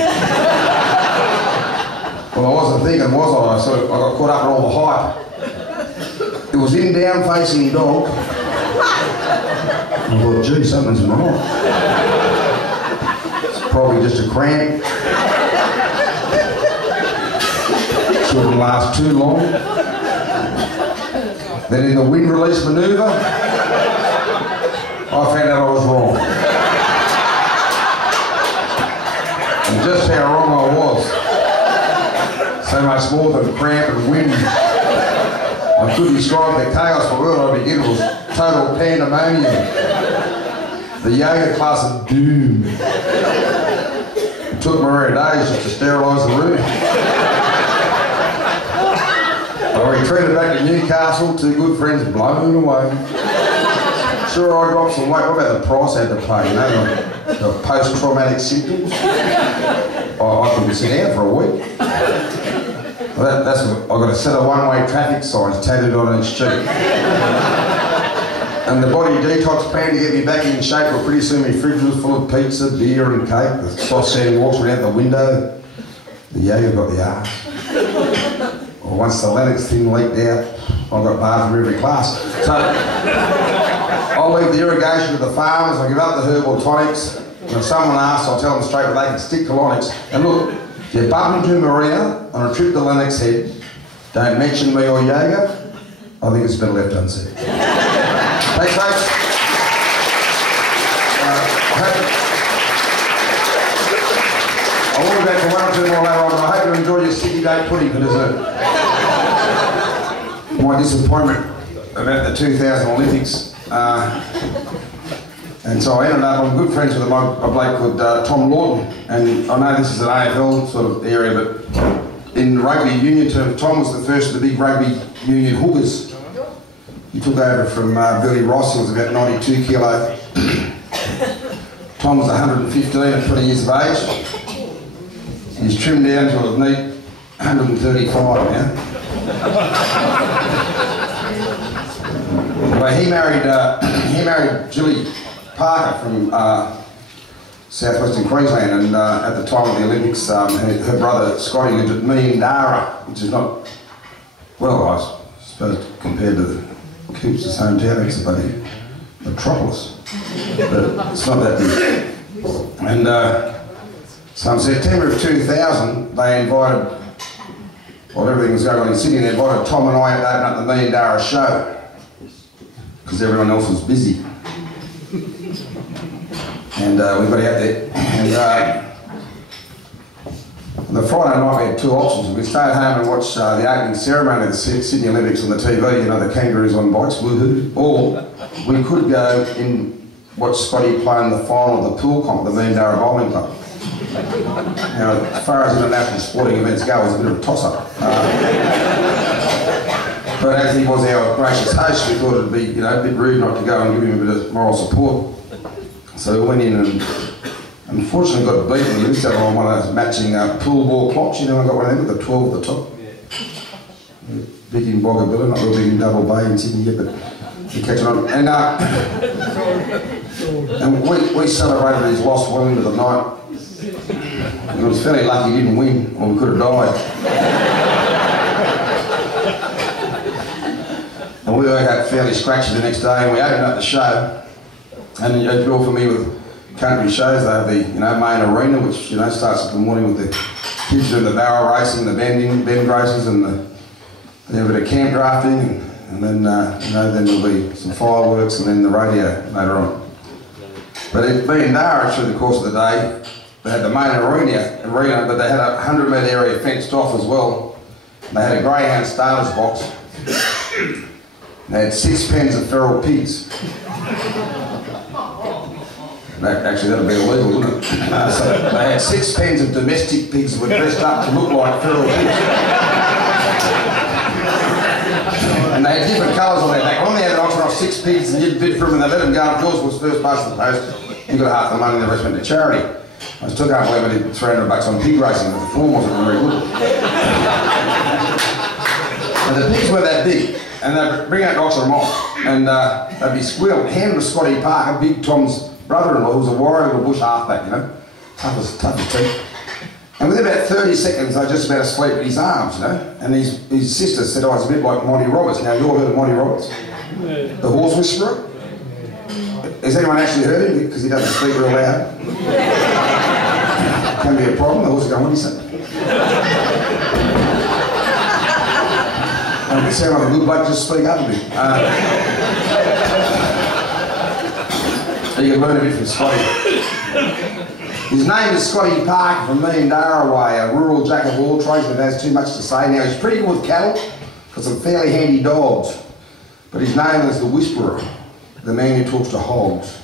Well, I wasn't thinking, was I? I got caught up in all the hype. It was in down-facing dog. I thought, gee, something's wrong. It's probably just a cramp. Shouldn't last too long. Then in the wind release manoeuvre, I found out I was wrong. And just how wrong I was. So much more than cramp and wind. I couldn't describe the chaos the world I begin. It was total pandemonium. The yoga class of doom. It took Murray days just to sterilise the room. I retreated back to Newcastle, 2 good friends blown away. Sure, I dropped some weight. What about the price I had to pay, you know, the post-traumatic symptoms? I couldn't sit down for a week. Well, that's what, I got a set of one-way traffic signs tattooed on each cheek. And the body detox plan to get me back in shape, but pretty soon my fridge was full of pizza, beer and cake. The soft sand walks went out the window. The yoga got the arse. Well, once the Lennox thing leaked out, I got barred from every class. So, I'll leave the irrigation to the farmers, I'll give up the herbal tonics, and if someone asks, I'll tell them straight that they can stick colonics. And look, if you bump into Maria on a trip to Lennox Head, don't mention me or yoga, I think it's better left unsaid. Thanks, folks. I will be back for 1 or 2 more later on, but I hope you enjoy your sticky date pudding for dessert. My disappointment about the 2000 Olympics. And so I ended up, I'm good friends with a bloke called Tom Lawton, and I know this is an AFL sort of area, but in rugby union terms, Tom was the first of the big rugby union hookers. He took over from Billy Ross, who was about 92 kilo. Tom was 115 at 20 years of age. He's trimmed down to a neat 135 now. Well, he married Julie Parker from southwestern Queensland, and at the time of the Olympics, her brother Scotty lived at Meandara, which is not, well, I suppose compared to the Coops' hometown, it's a bloody metropolis, but it's not that big. And so in September of 2000, they invited, while everything was going on in Sydney, they invited Tom and I to open up the Meandara show, because everyone else was busy. And we got out there, and on the Friday night we had 2 options. We stayed at home and watched the opening ceremony of the Sydney Olympics on the TV, you know, the kangaroos on bikes, woohoo. Or we could go and watch Spotty play in the final of the pool comp at the Meandara Bowling Club. Now, as far as international sporting events go, it was a bit of a toss-up. But as he was our gracious host, we thought it'd be, you know, a bit rude not to go and give him a bit of moral support. So we went in and unfortunately got beaten. We used to have on one of those matching pool ball clocks, you know, I got one of them with the 12 at the top. Big in Boggabilla, not real big in Double Bay in Sydney yet, but you catch it on. And we celebrated his loss well into the night. And it was fairly lucky he didn't win, or we could have died. And we woke up fairly scratchy the next day, and we opened up the show, and you're familiar with country shows. They have the main arena, which starts at the morning with the kids doing the barrel racing, the bend races, and they have a bit of camp drafting, and then then there'll be some fireworks, and then the radio later on. But it being Dara through the course of the day, they had the main arena, but they had a 100-metre area fenced off as well. They had a greyhound starters box. They had 6 pens of feral pigs. Actually, that would be illegal, wouldn't it? So they had 6 pens of domestic pigs that were dressed up to look like feral pigs. And they had different colours on their back. When they had an auction off 6 pigs and you'd bid for them and they let them go, if yours was first past the post, you got half the money and the rest went to charity. I still can't believe I did $300 on pig racing, but the form wasn't very good. And the pigs were that big, and they'd bring out lots of them off, and they'd be squealed. Hand was Scotty Parker, Big Tom's brother-in-law, who was a warrior of a bush halfback, tough as teeth. And within about 30 seconds, they just about asleep at his arms, and his sister said, oh, it's a bit like Monty Roberts. Now, you all heard of Monty Roberts? The horse whisperer? Has anyone actually heard him? Because he doesn't speak real loud. Can be a problem. The horse is going, what do you say? You sound like a good bloke, just speak up a bit. You can learn a bit from Scotty. His name is Scotty Parker from me in Daraway, a rural jack of all trades that has too much to say. Now, he's pretty good with cattle, got some fairly handy dogs, but his name is the Whisperer, the man who talks to hogs.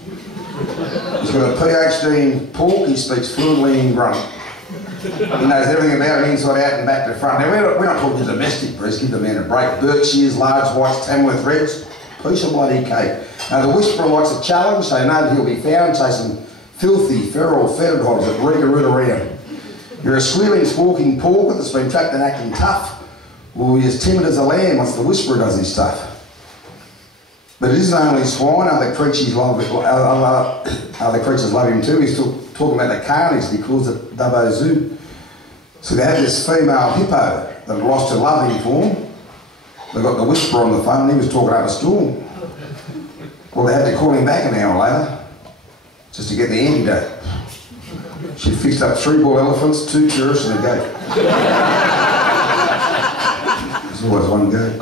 He's got a PhD in pork, he speaks fluently in grunt. He knows everything about it inside out and back to front. Now, we're not talking domestic breeds, give the man a break. Berkshires, large whites, Tamworth Reds, piece of bloody cake. Now, the Whisperer likes a challenge, they know that he'll be found chasing filthy, feral, fetid hogs that rig a root around. You're a squealing, squawking porker that's been trapped and acting tough. Will be as timid as a lamb once the Whisperer does his stuff. But it isn't only swine, other creatures love him too. He's still talking about the carnies, he calls it Dubbo Zoo. So they had this female hippo that lost her loving form. They got the Whisperer on the phone and he was talking up a storm. Well, they had to call him back an hour later just to get the antidote. She'd fixed up 3 bull elephants, 2 tourists and a goat. There's always one goat.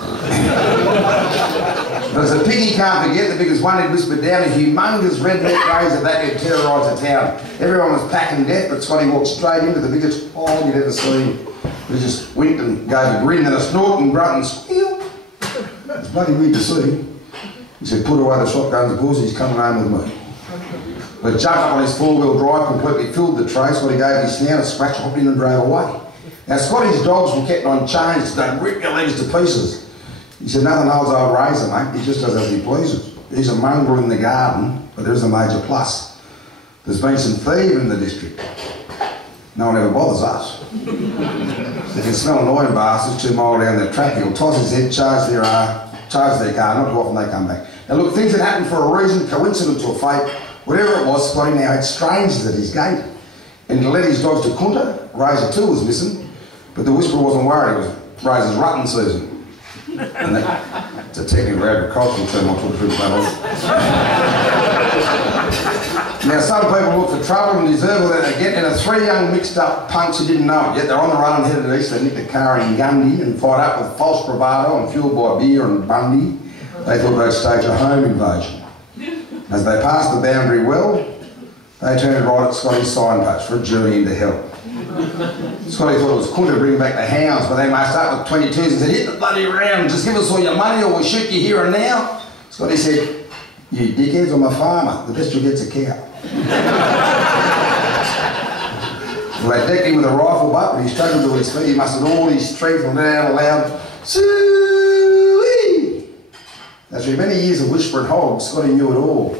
But as a pig he can't forget, the biggest one he'd whispered down, a humongous redneck razor that could terrorise the town. Everyone was packing death, but Scotty walked straight into the biggest hole you'd ever seen. He just winked and gave a grin and a snort and grunt and squeal. It's bloody weird to see. He said, put away the shotguns, boys, he's coming home with me. But jumped up on his 4-wheel drive, completely filled the tray, so he gave his snout a scratch, hopped in and drove away. Now Scotty's dogs were kept on chains, they'd rip your legs to pieces. He said, nothing holds old razor, mate, he just does as he pleases. He's a mongrel in the garden, but there is a major plus. There's been some thieving in the district. No one ever bothers us. They can smell annoying bastards 2 miles down the track, he'll toss his head, charge their car, not too often they come back. Now look, things that happen for a reason, coincidence or fate, whatever it was, Scotty now had strangers at his gate. And he led his dogs to Kunta, Razor 2 was missing, but the Whisperer wasn't worried, it was Razor's rutting season. And it's a technical agricultural term I'll talk through about. Now some people look for trouble and deserve all that they get, and the 3 young mixed up punks who didn't know it yet, they're on the run and headed east, they nicked a car in Gundy and fired up with false bravado and fueled by beer and Bundy. They thought they'd stage a home invasion. As they passed the boundary well, they turned right at Scotty's signpost for a journey into hell. Scotty thought it was cool to bring back the hounds, but they marched up with 22s and said, hit the bloody round, just give us all your money or we'll shoot you here and now. Scotty said, you dickheads, I'm a farmer, the best you'll get's a cow. Well, they decked him with a rifle butt, but he struggled to his feet, he mustered all his strength and let out a loud, Suey! Now through many years of whispering hogs, Scotty knew it all.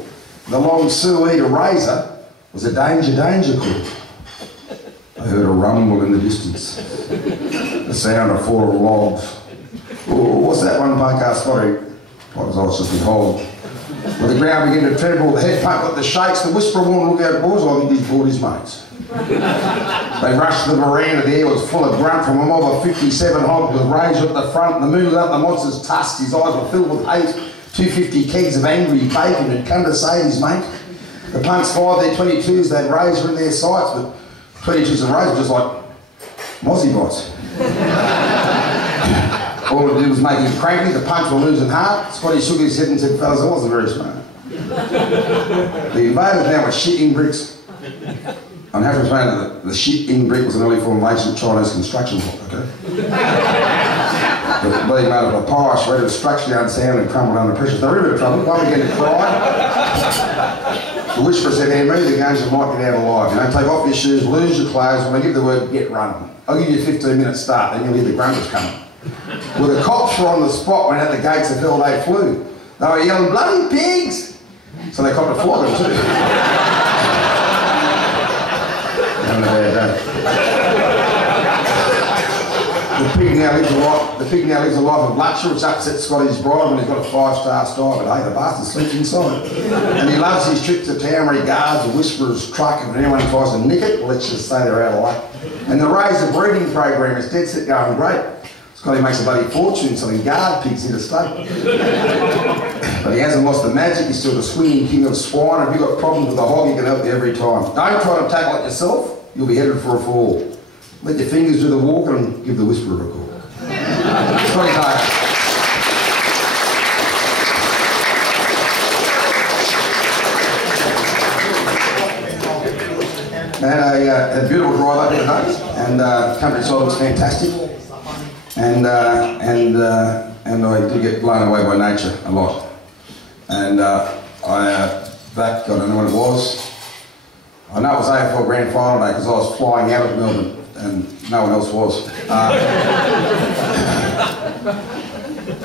The long Suey to Razor was a danger call. I heard a rumble in the distance, the sound of falling logs. Oh, what's that one punk asked Scotty? I was just behold. Well, the ground began to tremble, the head punk got the shakes, the Whisperer warned, look out boys, I think he's brought his mates. They rushed to the veranda, the air was full of grunt from a mob of 57 hogs with Razor at the front, the moon lit up the monster's tusks, his eyes were filled with hate, 250 kegs of angry bacon had come to save his mate. The punts fired their 22s, they had razor in their sights, but 22s and razor just like mozzie bites. All it did was make him cranky, the punts were losing heart. Scotty shook his head and said, fellas, I wasn't very smart. The invaders now were shitting bricks. I'm happy to explain that the shitting brick was an early form of ancient Chinese construction block, okay? But being made of papyrus, ready to structurally unsound and crumbled under pressure. They were in a bit of trouble. One began to cry. The whisperer said, Henry, the guns you might get out alive. You know, take off your shoes, lose your clothes, and when you give the word, get running. I'll give you a 15-minute start, then you'll hear the grunters coming. Well, the cops were on the spot when at the gates of hell they flew. They were yelling, bloody pigs! So they copped a flogging too. Having a bad day. The pig now lives a life of luxury, which upsets Scotty's bride when he's got a 5-star style, but hey, the bastard sleeps inside. And he loves his trip to town where he guards the whisperer's truck, and if anyone tries to nick it, well, let's just say they're out of luck. And the razor breeding program is dead set going great. Scotty makes a bloody fortune selling guard pigs interstate. But he hasn't lost the magic, he's still the swinging king of swine, and if you've got problems with a hog, he can help you every time. Don't try to tackle it yourself, you'll be headed for a fall. Let your fingers do the walk and give the whisperer a call. Scotty Hartin. I had a beautiful drive up here today, and countryside was fantastic. And I did get blown away by nature a lot. And I don't know when it was. I know it was AFL Grand Final day because I was flying out of Melbourne and no one else was.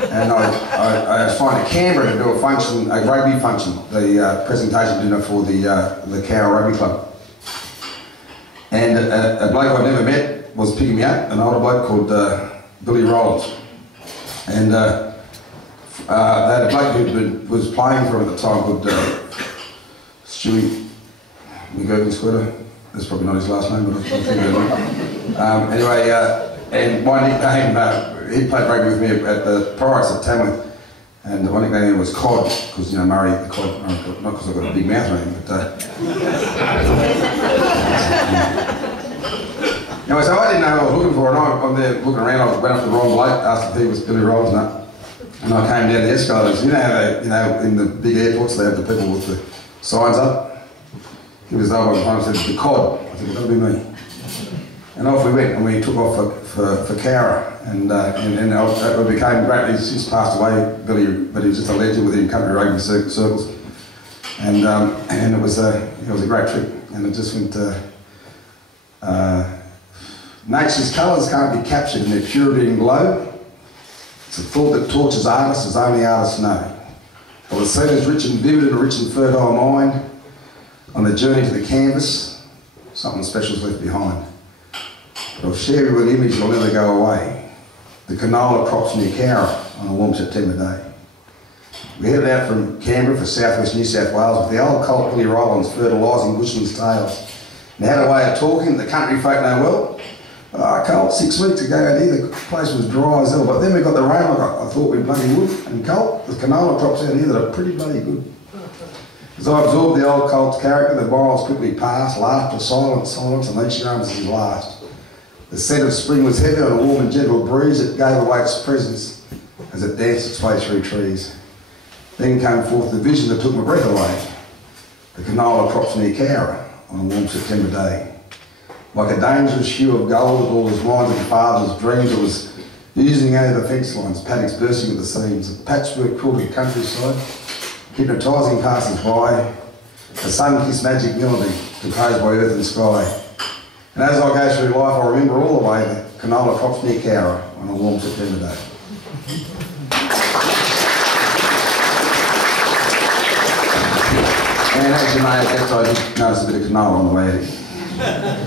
And I was flying to Canberra to do a function, a rugby function, the presentation dinner for the Cow Rugby Club. And a bloke I'd never met was picking me up, an older bloke called Billy Rollins. And they had a bloke who was playing for him at the time called Stewie McGurkin. That's probably not his last name, but I think of it. Anyway, and my nickname, he played rugby with me at the Price at Tamworth, and my nickname was Cod, because, you know, Murray, the Cod, not because I've got a big mouth or anything, but... Anyway, so I didn't know who I was looking for, and I'm there looking around, I went up to the wrong bloke, asked if he was Billy Rollins, and I came down the escalators. You know how they, in the big airports, they have the people with the signs up? He was over and I said, the Cod. I said, that'll be me. And off we went, and we took off for Cowra, and it became great. He's since passed away, Billy, but he was just a legend within country rugby circles. And it was a great trip, and it just went, nature's colours can't be captured in their purity and glow. It's a thought that tortures artists as only artists know. While the scene is rich and vivid and a rich and fertile mind, on the journey to the canvas, something special is left behind. But I'll share with you an image that'll never go away. The canola crops near Cowra on a warm September day. We headed out from Canberra for southwest New South Wales with the old colt Billy Rollins fertilising bushmen's tails. And had a way of talking the country folk know well. Oh, Colt, 6 weeks ago out here, the place was dry as hell, but then we got the rain like I thought we bloody would. And Colt, the canola crops out here that are pretty bloody good. As I absorbed the old colt's character, the miles quickly passed, laughter, silence, and each year was his last. The scent of spring was heavy on a warm and gentle breeze that gave away its presence as it danced its way through trees. Then came forth the vision that took my breath away. The canola crops near Cowra on a warm September day. Like a dangerous hue of gold with all his minds and father's dreams, it was oozing over the fence lines, paddocks bursting at the seams, a patchwork quilted countryside, hypnotising passers-by, a sun-kissed magic melody composed by earth and sky. And as I go through life, I remember all the way the canola crops near Cowra on a warm September day. And as you may have guessed, I did notice a bit of canola on the way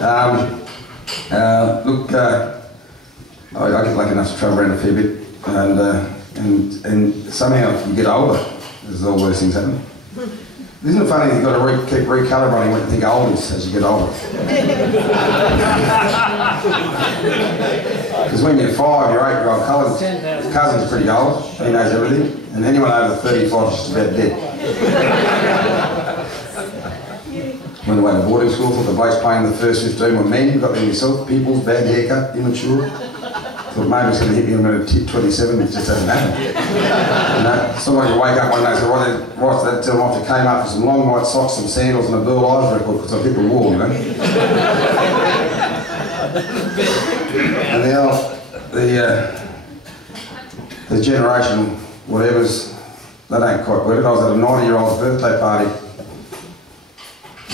out. Look, I get lucky enough to travel around a fair bit, and somehow you get older. There's all those things happening. Isn't it funny you've got to keep recalibrating what you think old is as you get older? Because when you're 5, your 8-year-old cousin's pretty old. He knows everything, and anyone over 35 is just about dead. Went away to boarding school, thought the blokes playing the first 15 were men, got them yourself, peoples, bad haircut, immature. Thought maybe it's going to hit me, I'm going to tip 27, it just hasn't happened. You know, someone you wake up one day and say, right, that tell them off, you came up with some long white socks, some sandals and a Burl Ives record because I hit the wall, you know. And the generation, whatever's, they don't quite work it. I was at a 90-year-old's birthday party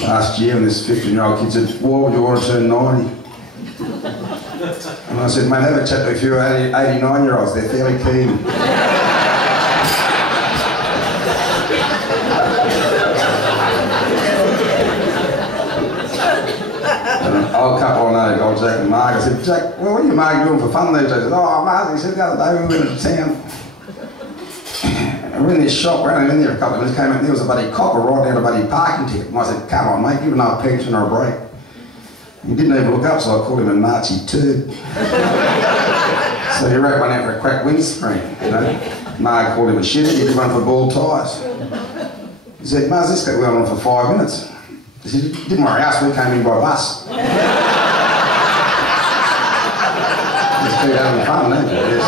last year and this 15-year-old kid said, why would you want to turn 90? And I said, mate, have a chat to a few 89-year-olds, they're fairly keen. And an old couple I know, old Jack and Mark, I said, Jack, well, what are you, Mark, doing for fun these days? I said, oh, Mark, he said, the other day we went into town. And we're in this shop, we only in there a couple of minutes, came out and there was a bloody copper right down a bloody parking ticket. And I said, come on, mate, give him no pension or a break. He didn't even look up, so I called him a Nazi turd. So he wrote one out for a cracked windscreen, you know. Mark called him a shitter, he did one for bald tyres. He said, Muz, this guy went on for 5 minutes. He said, didn't worry us, we came in by bus. Just keep having fun, don't you?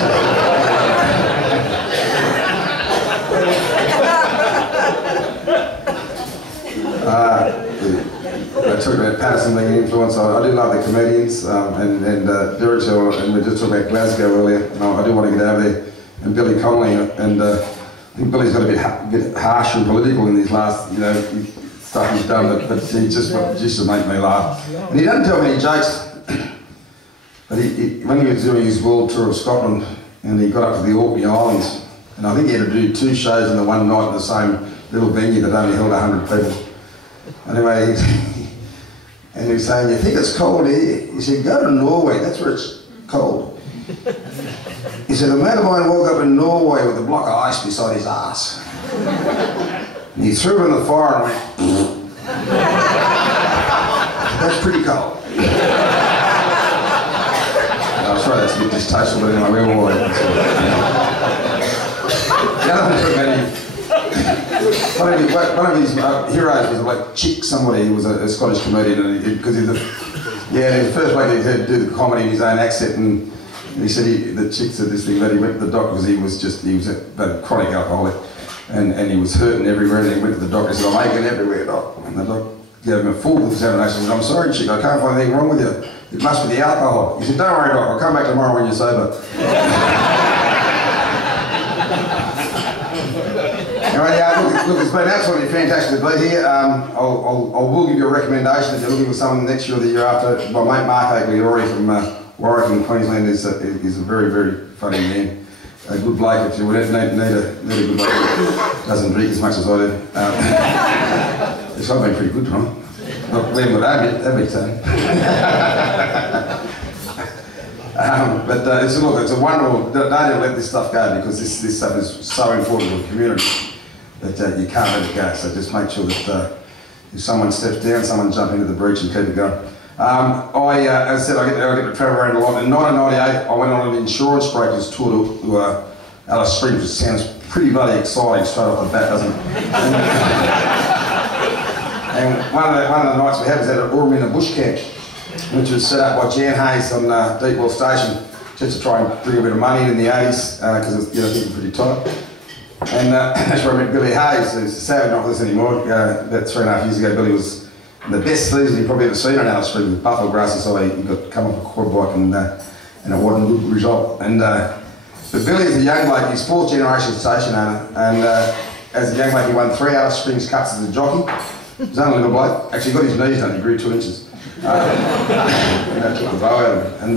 I talked about Patterson being an influence. I do love the comedians and Dirkshaw, and we just talked about Glasgow earlier. I do want to get over there. And Billy Connolly, and I think Billy's got a bit harsh and political in these last, you know, stuff he's done, but he just to make me laugh. And he doesn't tell many jokes, but when he was doing his world tour of Scotland, and he got up to the Orkney Islands, and I think he had to do 2 shows in the one night in the same little venue that only held 100 people. Anyway, and he was saying, you think it's cold here? He said, go to Norway, that's where it's cold. He said, a mate of mine woke up in Norway with a block of ice beside his ass. And he threw it in the fire and went, that's pretty cold. I'm sorry that's a bit distasteful, but anyway, we're all right. The other thing one of his heroes was like Chick somebody, who was a Scottish comedian, and because he was the first bloke he had to do the comedy in his own accent, and he said the Chick said this thing that he went to the doctor because he was a chronic alcoholic, and he was hurting everywhere, and he went to the doctor and said, I'm aching everywhere, doc. And the doctor gave him a full examination and said, I'm sorry, Chick, I can't find anything wrong with you. It must be the alcohol. He said, don't worry, doc, I'll come back tomorrow when you're sober. Anyway, look, it's been absolutely fantastic to be here. I will give you a recommendation if you're looking for someone next year or the year after. My mate Mark Agley from Warwick in Queensland is a very, very funny man. A good bloke if you would need a good bloke who doesn't drink as much as I do. It's not been pretty good, right? Not Glenn would have it, that'd be saying. But it's a wonderful, don't ever let this stuff go because this stuff is so important to the community that you can't let it go. So just make sure that if someone steps down, someone jump into the breach and keep it going. As I said, I get to travel around a lot. In 1998, I went on an insurance brokers tour to Alice Springs, which sounds pretty bloody exciting straight off the bat, doesn't it? And one of the nights we had was at an Urmina bush camp, which was set up by Jan Hayes on Deepwell Station, just to try and bring a bit of money in the 80s, because it was getting pretty tight. And that's where I met Billy Hayes, who's sadly not with us anymore. About 3.5 years ago, Billy was in the best season you've probably ever seen on Alice Springs with buffalo grass, so he got come off a quad bike and it wasn't a good result. But Billy is a young bloke, he's 4th generation station owner, and as a young bloke he won 3 Alice Springs Cups as a jockey. He's only a little bloke, actually got his knees done, he grew 2 inches. Took the bow out of him. And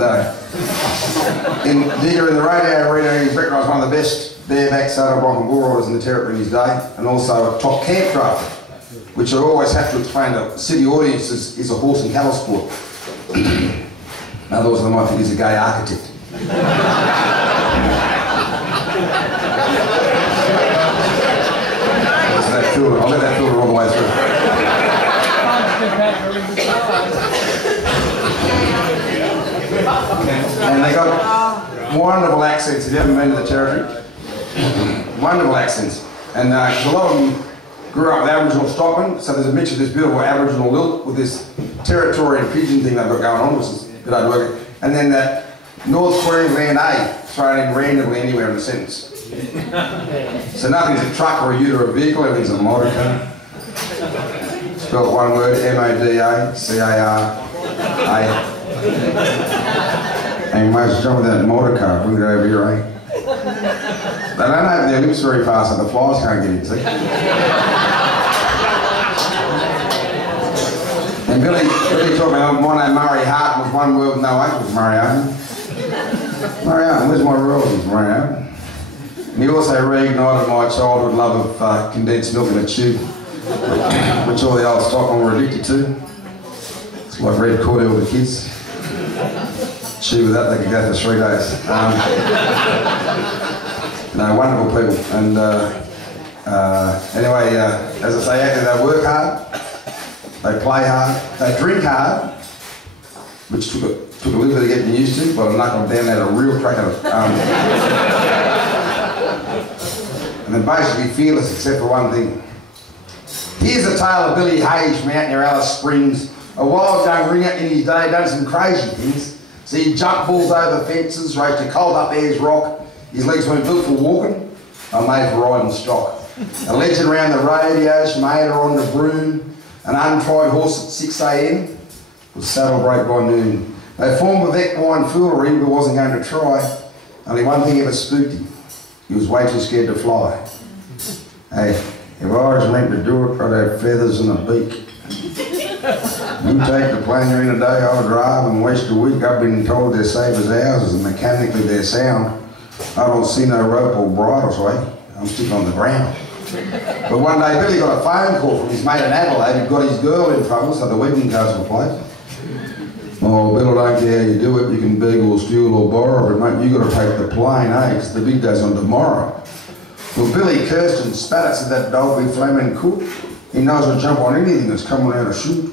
in the radio arena, he's recognised one of the best bareback saddle bronc and bull riders in the territory in his day, and also a top camp drafter, which I always have to explain to city audiences is a horse and cattle sport. Otherwise, they might think he's a gay architect. I'll let that filter all the way through. And they got wonderful accents. If you haven't been to the territory, wonderful accents. And a lot of them grew up with Aboriginal stockmen, so there's a mix of this beautiful Aboriginal lilt with this Territorian pigeon thing they've got going on, which is a bit hard work. And then that North Queensland A thrown in randomly anywhere in the sentence. So nothing's a truck or a ute or a vehicle, everything's a motor car. Spelled one word, M-O-D-A-C-A-R-A. And most trouble with that motor car, bring it over here, eh? They don't open their lips very fast so the flies can't get in, see? And Billy talked about my name Murray Hartin was one word with no H was Murray Hartin. Murray Hartin, where's my royalties, Murray Hartin? And he also reignited my childhood love of condensed milk in a tube, which all the old stockmen were addicted to. It's like red cordial with the kids. Chew with that, they could go for 3 days. No, wonderful people. And anyway, as I say, they work hard, they play hard, they drink hard, which took a little bit of getting used to, but I knuckled down, had a real crack at it. And they're basically fearless except for one thing. Here's a tale of Billy Hayes from out near Alice Springs. A wild young ringer in his day done some crazy things. So he jumped bulls over fences, raced a colt up Ayers Rock. His legs weren't built for walking, they were made for riding stock. A legend around the radios from Ada on the Broom. An untried horse at 6 AM was saddle break by noon. They formed with equine foolery but wasn't going to try. Only one thing ever spooked him. He was way too scared to fly. Hey, if I was meant to do it, I'd have feathers and a beak. You take the plane you're in a day, I'll drive them west a week. I've been told they're safe as houses and mechanically they're sound. I don't see no rope or bridle sway. I'm sticking on the ground. But one day Billy got a phone call from his mate in Adelaide who'd got his girl in trouble, so the wedding cards were played. Oh, Bill, I don't care how you do it. You can beg or steal or borrow, but mate, you got to take the plane, eh? Because the big day's on tomorrow. Well, Billy cursed and spat at that dog with flaming cook. He knows I'll jump on anything that's coming out of shoot.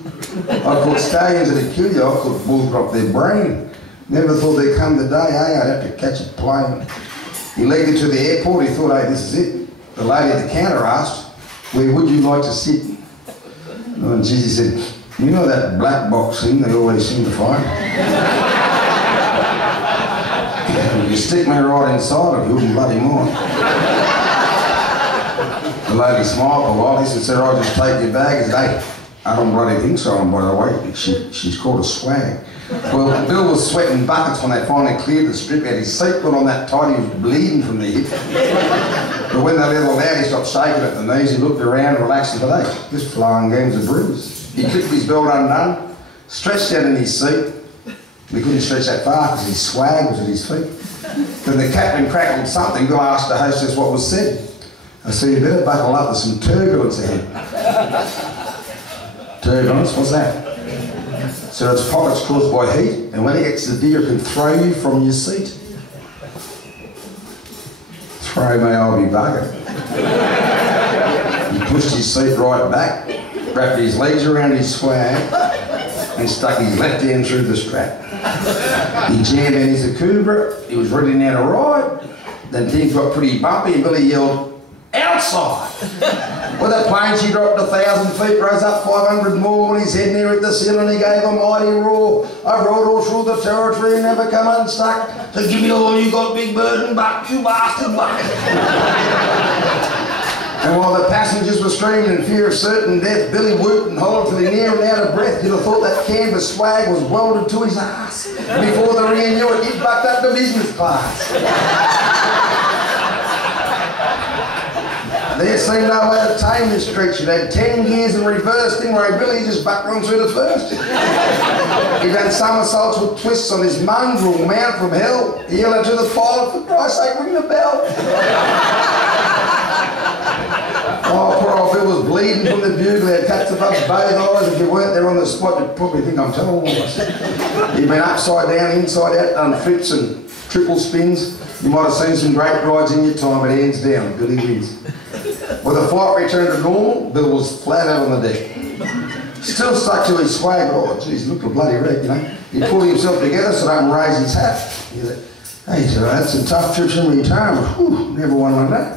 I caught stallions that'd kill you. I caught bulls drop their brain. Never thought there'd come the day, eh? I'd have to catch a plane. He legged it to the airport. He thought, hey, this is it. The lady at the counter asked, where would you like to sit? And Gizzy said, you know that black box thing they always seem to find? You stick me right inside of you, wouldn't bloody mind. The lady smiled for a while. He said, I'll just take your bag. He said, hey, I don't bloody think so, by the way. She's called a swag. Well, Bill was sweating buckets when they finally cleared the strip out. His seat put on that tight, he was bleeding from the hip. But when they leveled out, he stopped shaking at the knees. He looked around, relaxed, and said, hey, this flying game's a bruise. He clipped his belt undone, stretched out in his seat. He couldn't stretch that far because his swag was at his feet. Then the captain crackled something. Bill asked the hostess what was said. I said, you better buckle up, there's some turbulence ahead. Turbulence, what's that? So it's pockets caused by heat, and when it gets severe, it can throw you from your seat. Throw me, I'll be buggered. He pushed his seat right back, wrapped his legs around his swag, and stuck his left hand through the strap. He jammed in his Akubra, he was ready now to ride. Then things got pretty bumpy, and Billy yelled, outside! With a plane, she dropped 1,000 feet, rose up 500 more. When his head near hit the ceiling, he gave a mighty roar. I rode all through the territory and never come unstuck. So give me all you got, big bird and buck, you bastard buck. And while the passengers were screaming in fear of certain death, Billy whooped and hollered till he near and out of breath. You'd have thought that canvas swag was welded to his ass. Before the ringer knew it, he'd bucked up to business class. There seemed no way to tame this creature. It had 10 gears and reversed him, where Billy just bucked on through the first. He'd done somersaults with twists on his mongrel mount from hell. He yelled to the pilot, for Christ's sake, ring the bell. Oh, poor old Bill was bleeding from the bugle. He had cuts above both eyes. If you weren't there on the spot, you'd probably think I'm telling you. He'd been upside down, inside out, done flips and triple spins. You might have seen some great rides in your time, but hands down, Billy wins. When the flight returned to normal, Bill was flat out on the deck. Still stuck to his swag. Oh, geez, looked a bloody wreck, you know. He pulled himself together so don't raise his hat. He said, hey, so I had some tough trips in retirement. Whew, never one like that.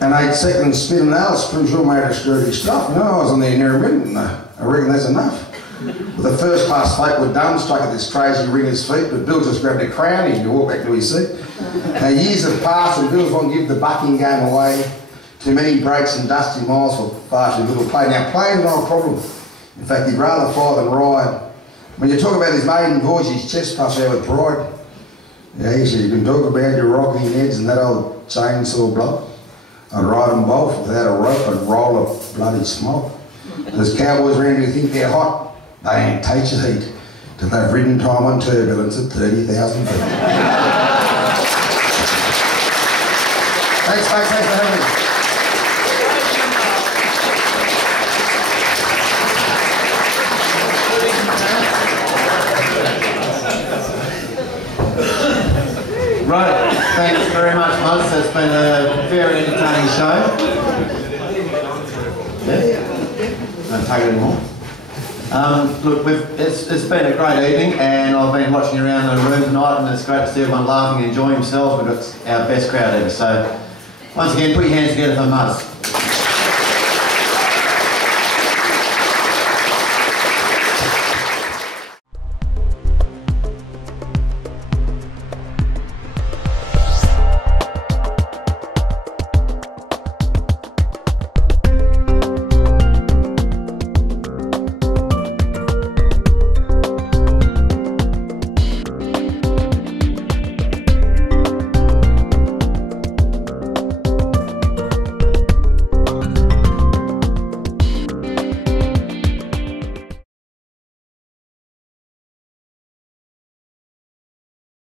And 8 seconds spin and Alice, pretty sure made her screwy stuff. No, I was on there near a minute and I reckon that's enough. But the first class folk were dumb, stuck at this crazy ring his feet, but Bill just grabbed a crown and he walked back to his seat. Now years have passed and Bill's won't give the bucking game away. Too many breaks and dusty miles for far too little play. Now playing's not a problem. In fact, he'd rather fly than ride. When you talk about his maiden voyage, his chest puffs out with pride. Yeah, he said, you can talk about your rocking heads and that old chainsaw block. I'd ride them both without a rope and roll a bloody smoke. There's cowboys around who think they're hot. They ain't taste heat till they've ridden time on turbulence at 30,000 feet. Thanks, folks. Thanks for having me. Right, thanks very much, Muz. It's been a very entertaining show. Yeah? Don't take it anymore. Look, it's been a great evening, and I've been watching around the room tonight, and it's great to see everyone laughing and enjoying themselves. We've got our best crowd ever. So, once again, put your hands together for Muz.